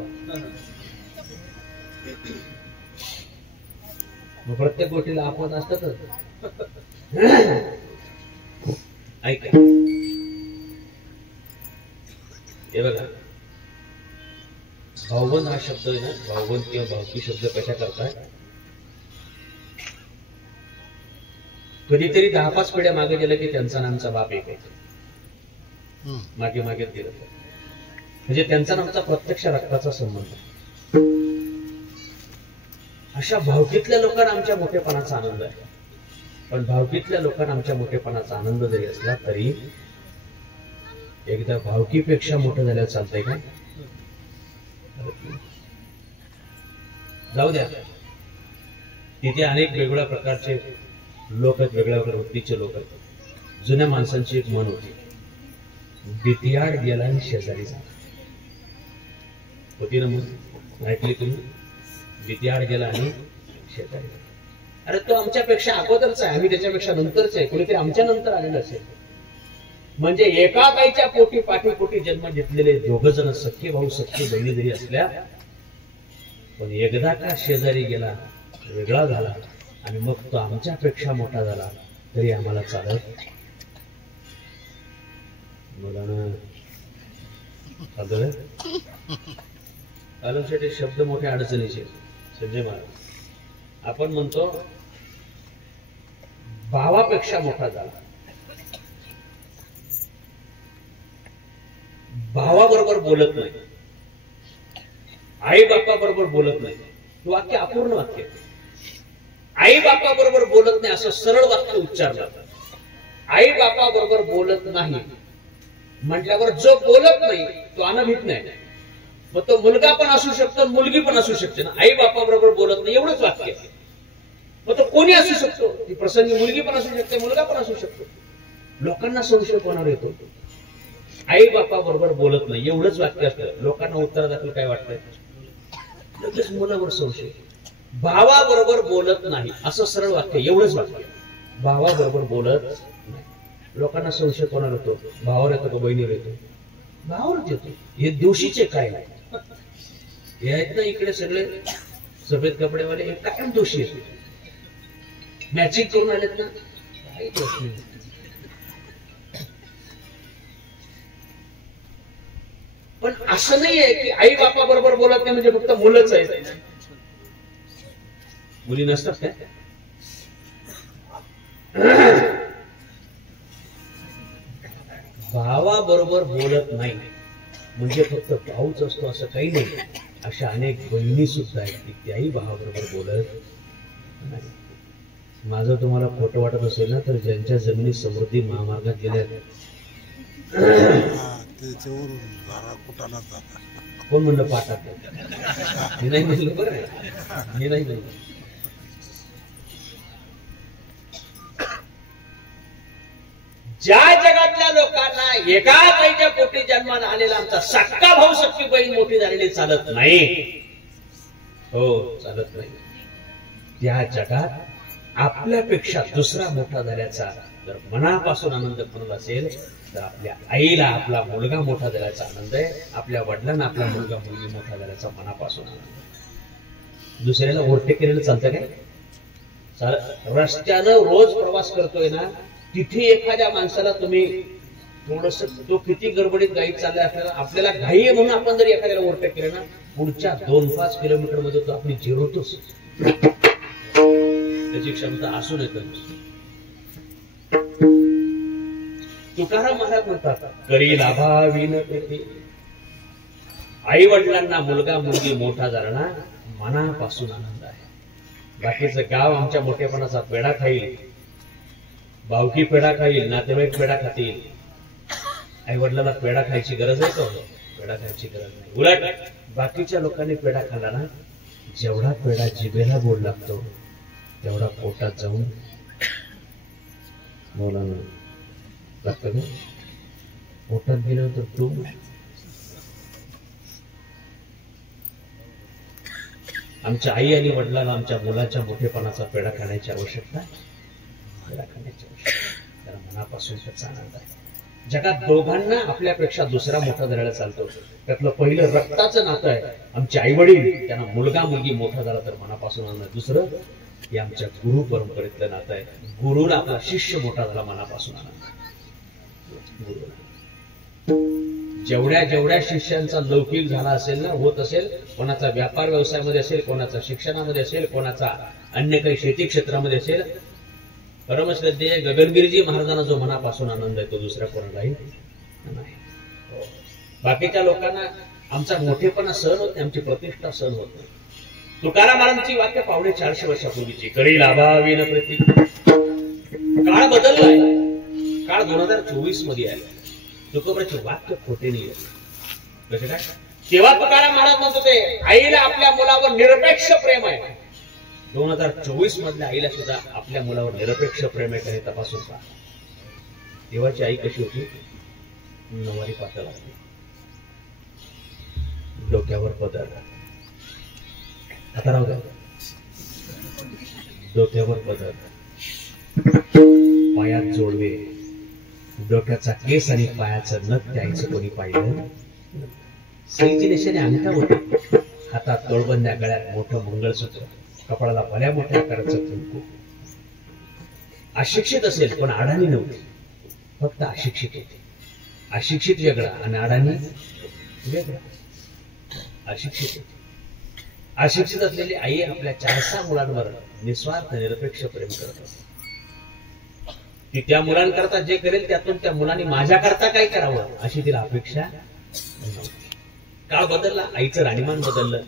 प्रत्येक गोष्टीला अपवाद असतातच. ऐका, हे बघा, भाऊबंद हा शब्द आहे ना, भाऊबंद किंवा भावकी शब्द कशा करताय? कधीतरी 10-5 पिढ्या मागे गेलं की त्यांचा नामचा बाप एक आहे, मागे मागे गेलं म्हणजे त्यांचा नामचा प्रत्यक्ष रक्ताचा संबंध. अशा भावकीतल्या लोकांना आमच्या मोठेपणाचा आनंद आहे. पण भावकीतल्या लोकांना आमच्या मोठेपणाचा आनंद जरी असला तरी एकदा भावकीपेक्षा मोठं झाल्यावर चालतंय का? जाऊ द्या, तिथे अनेक वेगवेगळ्या प्रकारचे लोक आहेत, वेगळ्या वेगळ्या वृत्तीचे लोक आहेत. जुन्या माणसांची एक म्हण होती, बितियाड गेला आणि शेजारी झाला. होती ना म्हणून ऐकली तुम्ही? बितियाड गेला आणि शेजारी झाला. अरे तो आमच्यापेक्षा अगोदरचा आहे, आम्ही त्याच्यापेक्षा नंतरच आहे, कोणीतरी आमच्या नंतर आलेलं असेल. म्हणजे एका बाईच्या पोटी पाठीपोटी जन्म घेतलेले दोघ जण सख्खे भाऊ सख्खे बहिणी जरी असल्या, पण एकदा का शेजारी गेला, वेगळा झाला आणि मग तो आमच्यापेक्षा मोठा झाला तरी आम्हाला चालत. मुलांना शेटे शब्द मोठ्या अडचणीचे. संजय महाराज आपण म्हणतो भावापेक्षा मोठा झाला, भावाबरोबर बोलत नाही, आई बापाबरोबर बोलत नाही. हे वाक्य अपूर्ण वाक्य. आई बापाबरोबर बोलत नाही असं सरळ वाक्य उच्चारलं. आई बापाबरोबर बोलत नाही म्हटल्यावर जो बोलत नाही तो अनभिज्ञ नाही. मग तो मुलगा पण असू शकतो, मुलगी पण असू शकते ना. आई बापाबरोबर बोलत नाही एवढंच वाक्य. मग तो कोणी असू शकतो, ती प्रसंगी मुलगी पण असू शकते, मुलगा पण असू शकतो. लोकांना संशय कोणावर येतो? आई बापा बरोबर बोलत नाही एवढंच वाक्य असतं. लोकांना उत्तरादाखल काय वाटतंय? लगेच मुलावर संशय. भावाबरोबर बोलत नाही असं सरळ वाक्य, एवढंच वाक्य. भावाबरोबर बोलत नाही. लोकांना संशय कोणावर येतो? भावावर येतो का बहिणीवर येतो? भावावरच येतो. हे दोषीचे काय हे आहेत ना इकडे सगळे सफेद कपडेवाले, हे काय दोषी येतो? मॅचिंग करून आलेत ना, काही दोष नाही. पण असं नाहीये की आई बापा बरोबर बोलत नाही म्हणजे फक्त मुलंच आहेत, मुली नसतात काय? भावाबरोबर बोलत नाही म्हणजे फक्त भाऊच असतो असं काही नाही. अशा अनेक बहिणी सुद्धा आहेत की त्याही भावाबरोबर बोलत नाही. माझं तुम्हाला खोटं वाटत असेल ना, तर ज्यांच्या जमिनी समृद्धी महामार्गात गेल्या त्याच्यावरून जरा कुटाणा जाता. कोण म्हणलं पाठात? मी नाही म्हणलं, बरं आहे, मी नाही म्हणलं. ज्या जगातल्या लोकांना एका बाईच्या पोटी जन्माला आलेला आमचा सक्का भाऊ सक्की बहीण मोठी झालेली चालत नाही, हो चालत नाही. त्या जगात आपल्यापेक्षा दुसरा मोठा झाल्याचा जर मनापासून आनंद बनवला असेल तर आपल्या आईला आपला मुलगा मोठा झाल्याचा आनंद आहे, आपल्या वडिलांना आपला मुलगा मुलगी मोठा झाल्याचा मनापासून आनंद. दुसऱ्याला ओव्हरटेक केलेलं चालतं काय? रस्त्यानं रोज प्रवास करतोय ना, तिथे एखाद्या माणसाला तुम्ही थोडस, तो किती गडबडीत गाई चालल्या असल्याला आपल्याला घाई आहे म्हणून आपण जर एखाद्याला ओव्हरटेक केलं ना, पुढच्या 2-5 किलोमीटर मध्ये तो आपली जिरवतोच. त्याची क्षमता असून येत. तुकाराम महाराज म्हणतात, करी लाभावीन प्रीती. आई वडिलांना मुलगा मुलगी मोठा झाला ना, मनापासून आनंद आहे. बाकीचं गाव आमच्या मोठेपणाचा पेढा खाईल, भावकी पेढा खाईल, नातेवाईक पेढा खातील. आई वडिलांना पेढा खायची गरज आहे का? पेढा खायची गरज नाही. उलट बाकीच्या लोकांनी पेढा खाल्ला ना, जेवढा पेढा जिभेला गोड लागतो तेवढा पोटात जाऊन बोलाना लागतं ना. पोटात गेलं तर तू आमच्या आई आणि वडिलांना आमच्या मुलाच्या मोठेपणाचा पेढा खाण्याची आवश्यकता, पेढा खाण्याची आवश्यकता, त्याला मनापासून त्याचा आनंद आहे. जगात दोघांना आपल्यापेक्षा दुसरा मोठा झालेला चालतो. त्यातलं पहिलं रक्ताचं नातं आहे आमचे आई वडील, त्यांना मुलगा मुलगी मोठा झाला तर मनापासून आनंद. दुसरं हे आमच्या गुरु परंपरेतलं नातं आहे. गुरुला आपला शिष्य मोठा झाला, मनापासून आनंद. जेवढ्या जेवढ्या शिष्यांचा लौकिक झाला असेल ना, होत असेल, कोणाचा व्यापार व्यवसायामध्ये असेल, कोणाचा शिक्षणामध्ये असेल, कोणाचा अन्य काही शेती क्षेत्रामध्ये असेल, परमश्रद्धेय गगनगिरीजी महाराजांना जो मनापासून आनंद आहे तो दुसऱ्या कोणालाही नाही. बाकीच्या लोकांना आमचा मोठेपणा सहन होत नाही, आमची प्रतिष्ठा सहन होत नाही. तुकाराम महाराजांची वाक्य 450 वर्षापूर्वीची. करी लाभावीन प्रीती. काळ बदललाय, काळ 2024 मध्ये आहे. तुकोबाचे वाक्य खोटे नाही. कसे काय? तेव्हा तुकाराम महाराज म्हणत होते आईला आपल्या मुलावर निरपेक्ष प्रेम आहे. 2024 मधल्या आईला सुद्धा आपल्या मुलावर निरपेक्ष प्रेम आहे का हे तपासून पहा. तेव्हाची आई कशी होती? नवारी पातळ असते, डोक्यावर पदर, आता राहू द्या, डोक्यावर पदर, पायात जोडवे, डोक्याचा केस आणि पायाचं नख द्यायचं कोणी पाहिलं. सईची निशाने अंगठा होते, हातात तोळबंद्या, गळ्यात मोठं मंगळसूत्र, कपाळाला भल्या मोठ्या आकाराचं कुंकू. अशिक्षित असेल पण अडाणी नव्हती, फक्त अशिक्षित होती. अशिक्षित वेगळा आणि अडाणी वेगळा. अशिक्षित होती. अशिक्षित असलेली आई आपल्या 4-6 मुलांवर निस्वार्थ निरपेक्ष प्रेम करत असते. ती त्या मुलांकरता जे करेल त्यातून त्या मुलांनी माझ्याकरता काय करावं अशी तिला अपेक्षा नव्हती. काळ बदलला, आईचं राणीमान बदललं.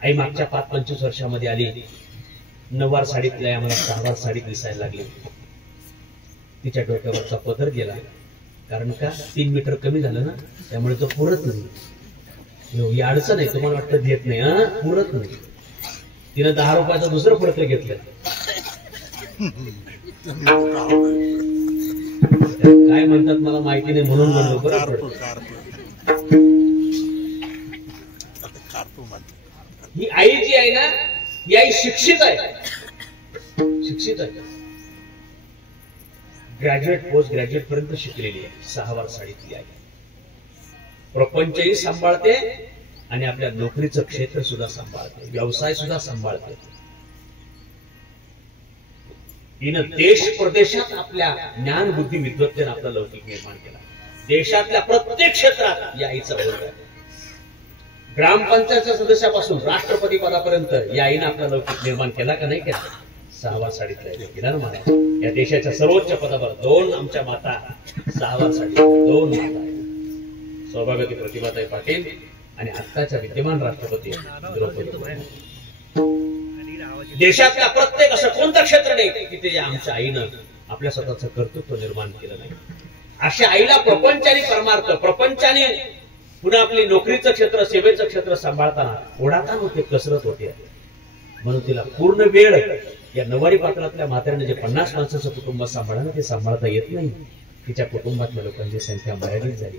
आई मागच्या 5-25 वर्षामध्ये आली, 9वार साडीतल्या आम्हाला 6वार साडीत दिसायला लागली. तिच्या डोक्यावरचा पदर गेला, कारण का 3 मीटर कमी झालं ना, त्यामुळे तो पुरत नाही. ही अडचण आहे, तुम्हाला वाटतं देत नाही, पुरत नाही. तिनं 10 रुपयाचं दुसरं फडकं घेतलं. काय म्हणतात मला माहिती नाही म्हणून म्हणलो. बरोबर, ही आई जी आहे ना, ही आई शिक्षित आहे, शिक्षित आहे, ग्रॅज्युएट पोस्ट ग्रॅज्युएट पर्यंत शिकलेली आहे. 6वार साडीतली आहे. प्रपंचही सांभाळते आणि आपल्या नोकरीचं क्षेत्र सुद्धा सांभाळते, व्यवसाय सुद्धा सांभाळते. तिनं देश प्रदेशात आपल्या ज्ञान बुद्धी विद्वत्तेने आपला लौकिक निर्माण केला. देशातल्या प्रत्येक क्षेत्रात या आईचा वर्ग आहे. ग्रामपंचायतच्या सदस्यापासून राष्ट्रपती पदापर्यंत या आईनं आपला लौकिक निर्माण केला का नाही केला? 6वार साडीतला केला ना मला. या देशाच्या सर्वोच्च पदावर 2 आमच्या माता 6वार साडी, 2 माता आहेत. सौभाग्यवती प्रतिभाताई पाटील आणि आत्ताच्या विद्यमान राष्ट्रपती द्रौपदी मुर्मू. देशातल्या प्रत्येक असं कोणतं क्षेत्र नाही की ते आमच्या आईनं आपल्या स्वतःचं कर्तृत्व निर्माण केलं नाही. अशा आईला प्रपंचाने परमार्थ, प्रपंचाने पुन्हा आपली नोकरीचं क्षेत्र, सेवेचं क्षेत्र सांभाळताना ओढाताण होते, कसरत होते. म्हणून तिला पूर्ण वेळ या 9वारी पात्रातल्या म्हाताऱ्याने जे 50 माणसाचं कुटुंब सांभाळलं ते सांभाळता येत नाही. तिच्या कुटुंबातल्या लोकांची संख्या मर्यादित झाली.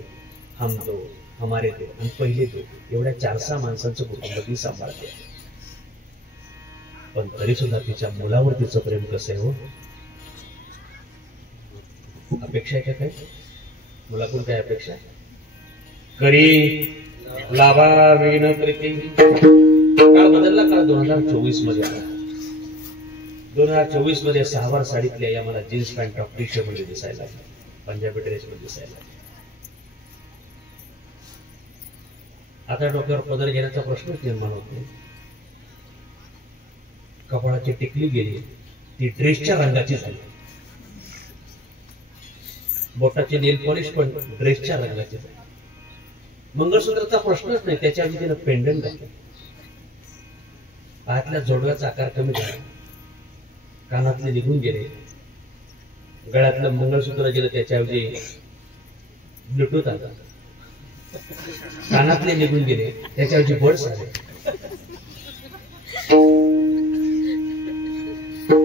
हम दो, हमारे दो आणि पहिले दो, एवढ्या 4-6 माणसांचं कुटुंब ती सांभाळते. पण तरी सुद्धा तिच्या मुलावर तिचं प्रेम कसं आहे हो? अपेक्षा आहे का काय? मुलाकडून काय अपेक्षा? करी लाभावीन प्रीती. काळ बदलला, काळ 2024 मध्ये आला. 2024 मध्ये 6वार साडीतल्या या मला jeans pant top T shirt मध्ये दिसायला लागले, पंजाबी ड्रेस मध्ये दिसायला लागले. आता डोक्यावर पदर घेण्याचा प्रश्नच निर्माण होत नाही. कपाळाची टिकली गेली, ती ड्रेसच्या रंगाची झाली. बोटाचे नेल पॉलिश पण ड्रेसच्या रंगाची झाली. मंगळसूत्राचा प्रश्नच नाही, त्याच्याआधी तिनं पेंडंट घातलं. पायातल्या जोडव्याचा आकार कमी झाला, कानातले निघून गेले. गळ्यातलं मंगळसूत्र गेलं, त्याच्याऐवजी ब्लूटूथ आला. कानातले निघून गेले, त्याच्याऐवजी बड्स आले.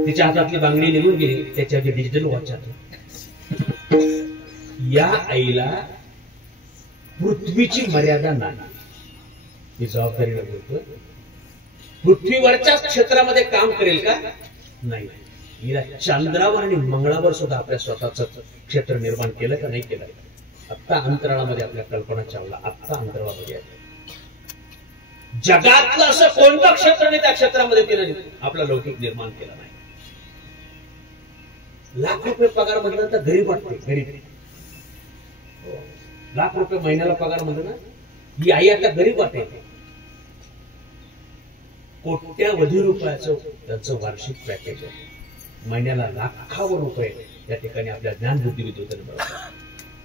तिच्या हातातली बांगडी निघून गेली, त्याच्याऐवजी डिजिटल वॉच आले. या आईला पृथ्वीची मर्यादा नाही. ही जबाबदारीला बोलतोय. पृथ्वीवरच्याच क्षेत्रामध्ये काम करेल का? नाही. हिला चंद्रावर आणि मंगळावर सुद्धा आपल्या स्वतःच क्षेत्र निर्माण केलं का नाही केलं? आत्ता अंतराळामध्ये आपल्या कल्पना चावला आत्ता अंतराळामध्ये आहे. जगातलं असं कोणतं क्षेत्र नाही त्या क्षेत्रामध्ये तिने आपला लौकिक निर्माण केला नाही. लाख रुपये पगार म्हटलं तर गरीब वाटते, गरीब. लाख रुपये महिन्याला पगार म्हणतो ना, ही आई आता गरीब वाटते. कोट्यावधी रुपयाचं त्यांचं वार्षिक पॅकेज आहे. महिन्याला लाखावर रुपये या ठिकाणी आपल्या ज्ञानबुद्धी विद्युताने मिळवतात.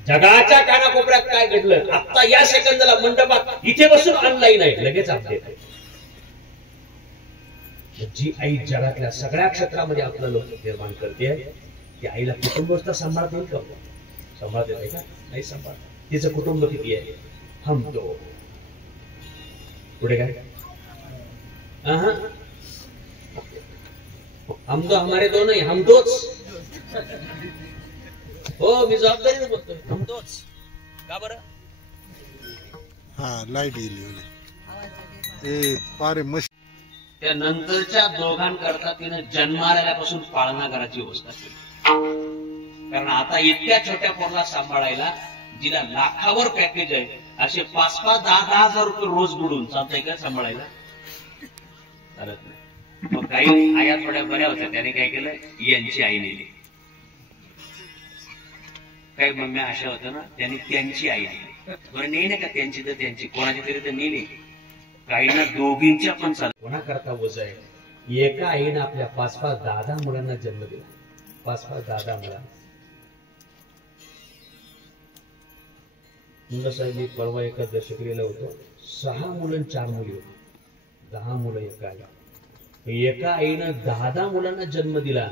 जगाच्या कानाकोपऱ्यात काय घडलं आता या सेकंदाला मंडपात इथे बसून ऑनलाईन आहे, लगेच अपडेट आहे. जी आई जगातल्या सगळ्या क्षेत्रामध्ये आपलं लौकिक निर्माण करते, ती आईला कुटुंब सांभाळता येईल का? सांभाळते का? नाही सांभाळते. तिचं कुटुंब किती आहे? हम दो. पुढे काय? हम दो हमारे दो नाही, हम दोच. हो, मी जबाबदारीने बोलतोय, हम दोच. का बरं? हा लाईट गेली ए पारे मशी. त्या नंतरच्या दोघांकरता तिने जन्माला आल्यापासून पाळणा करायची व्यवस्था केली. कारण आता इतक्या छोट्या पोरला सांभाळायला जिला लाखावर पॅकेज आहे, असे 5-5, 10-10 हजार रुपये रोज बुडून चालतंय का सांभाळायला? चालत नाही. मग काही आया थोड्या बऱ्या होत्या, त्याने काय केलं, यांची आई नेली. काही मम्म्या अशा होत्या ना, त्यांनी त्यांची आई नेली. बरं नाही का, त्यांची तर त्यांची, कोणाची तरी तर नेली. काहींना दोघींच्या पण चालत. कोणाकरता वज आहे? एका आईनं आपल्या 5-5, 10-10 मुलांना जन्म दिला. 5-5, 10-10 मुलांना. मुलं साहेब, मी परवा एका दशकरीला होतो, 6 मुलं 4 मुली होती, 10 मुलं एका आईला. एका आईनं 10-10 मुलांना जन्म दिला,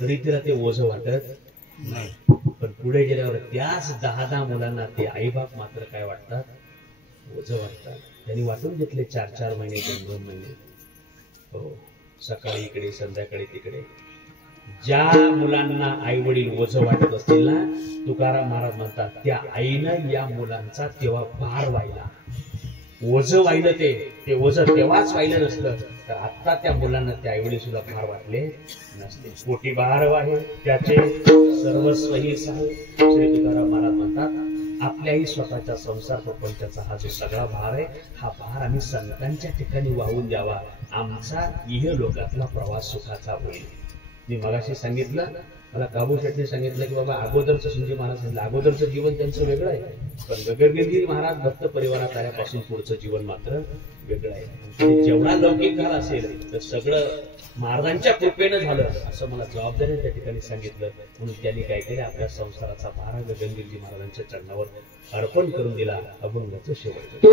तरी तिला ते ओझं वाटत नाही. पण पुढे गेल्यावर त्याच 10-10 मुलांना ते आईबाप मात्र काय वाटतात? ओझं वाटतात. त्यांनी वाटून घेतले 4-4 महिने, 2-2 महिने. हो, सकाळी इकडे, संध्याकाळी तिकडे. ज्या मुलांना आई वडील ओझं वाटत असतील ना, तुकाराम महाराज म्हणतात, त्या आईनं या मुलांचा तेव्हा भार व्हायला, ओझं वाहिलं. ते ओझं तेव्हाच वाहिलं नसलं तर आता त्या मुलांना त्या आई वडील सुद्धा भार वाटले नसते. पोटी भार वाहे त्याचे सर्वस्वही सांग. श्री तुकाराम महाराज म्हणतात, आपल्याही स्वतःच्या संसार प्रपंचाचा हा जो सगळा भार आहे, हा भार आम्ही संतांच्या ठिकाणी वाहून द्यावा. आमचा इह लोकातला प्रवास सुखाचा होईल. मी मगाशी सांगितलं, मला काबू शेटने सांगितलं की बाबा अगोदरचं संजय महाराज सांगितलं, अगोदरचं जीवन त्यांचं वेगळं आहे, पण गगनगिरी महाराज भक्त परिवारात आल्यापासून पुढचं जीवन मात्र वेगळं आहे. जेवढा लौकिक झाला असेल तर सगळं महाराजांच्या कृपेनं झालं, असं मला जबाबदारीने त्या ठिकाणी सांगितलं. म्हणून त्यांनी काय केलं, आपल्या संसाराचा भार गगनगिरीजी महाराजांच्या चरणावर अर्पण करून दिला. अभंगाचं शेवट.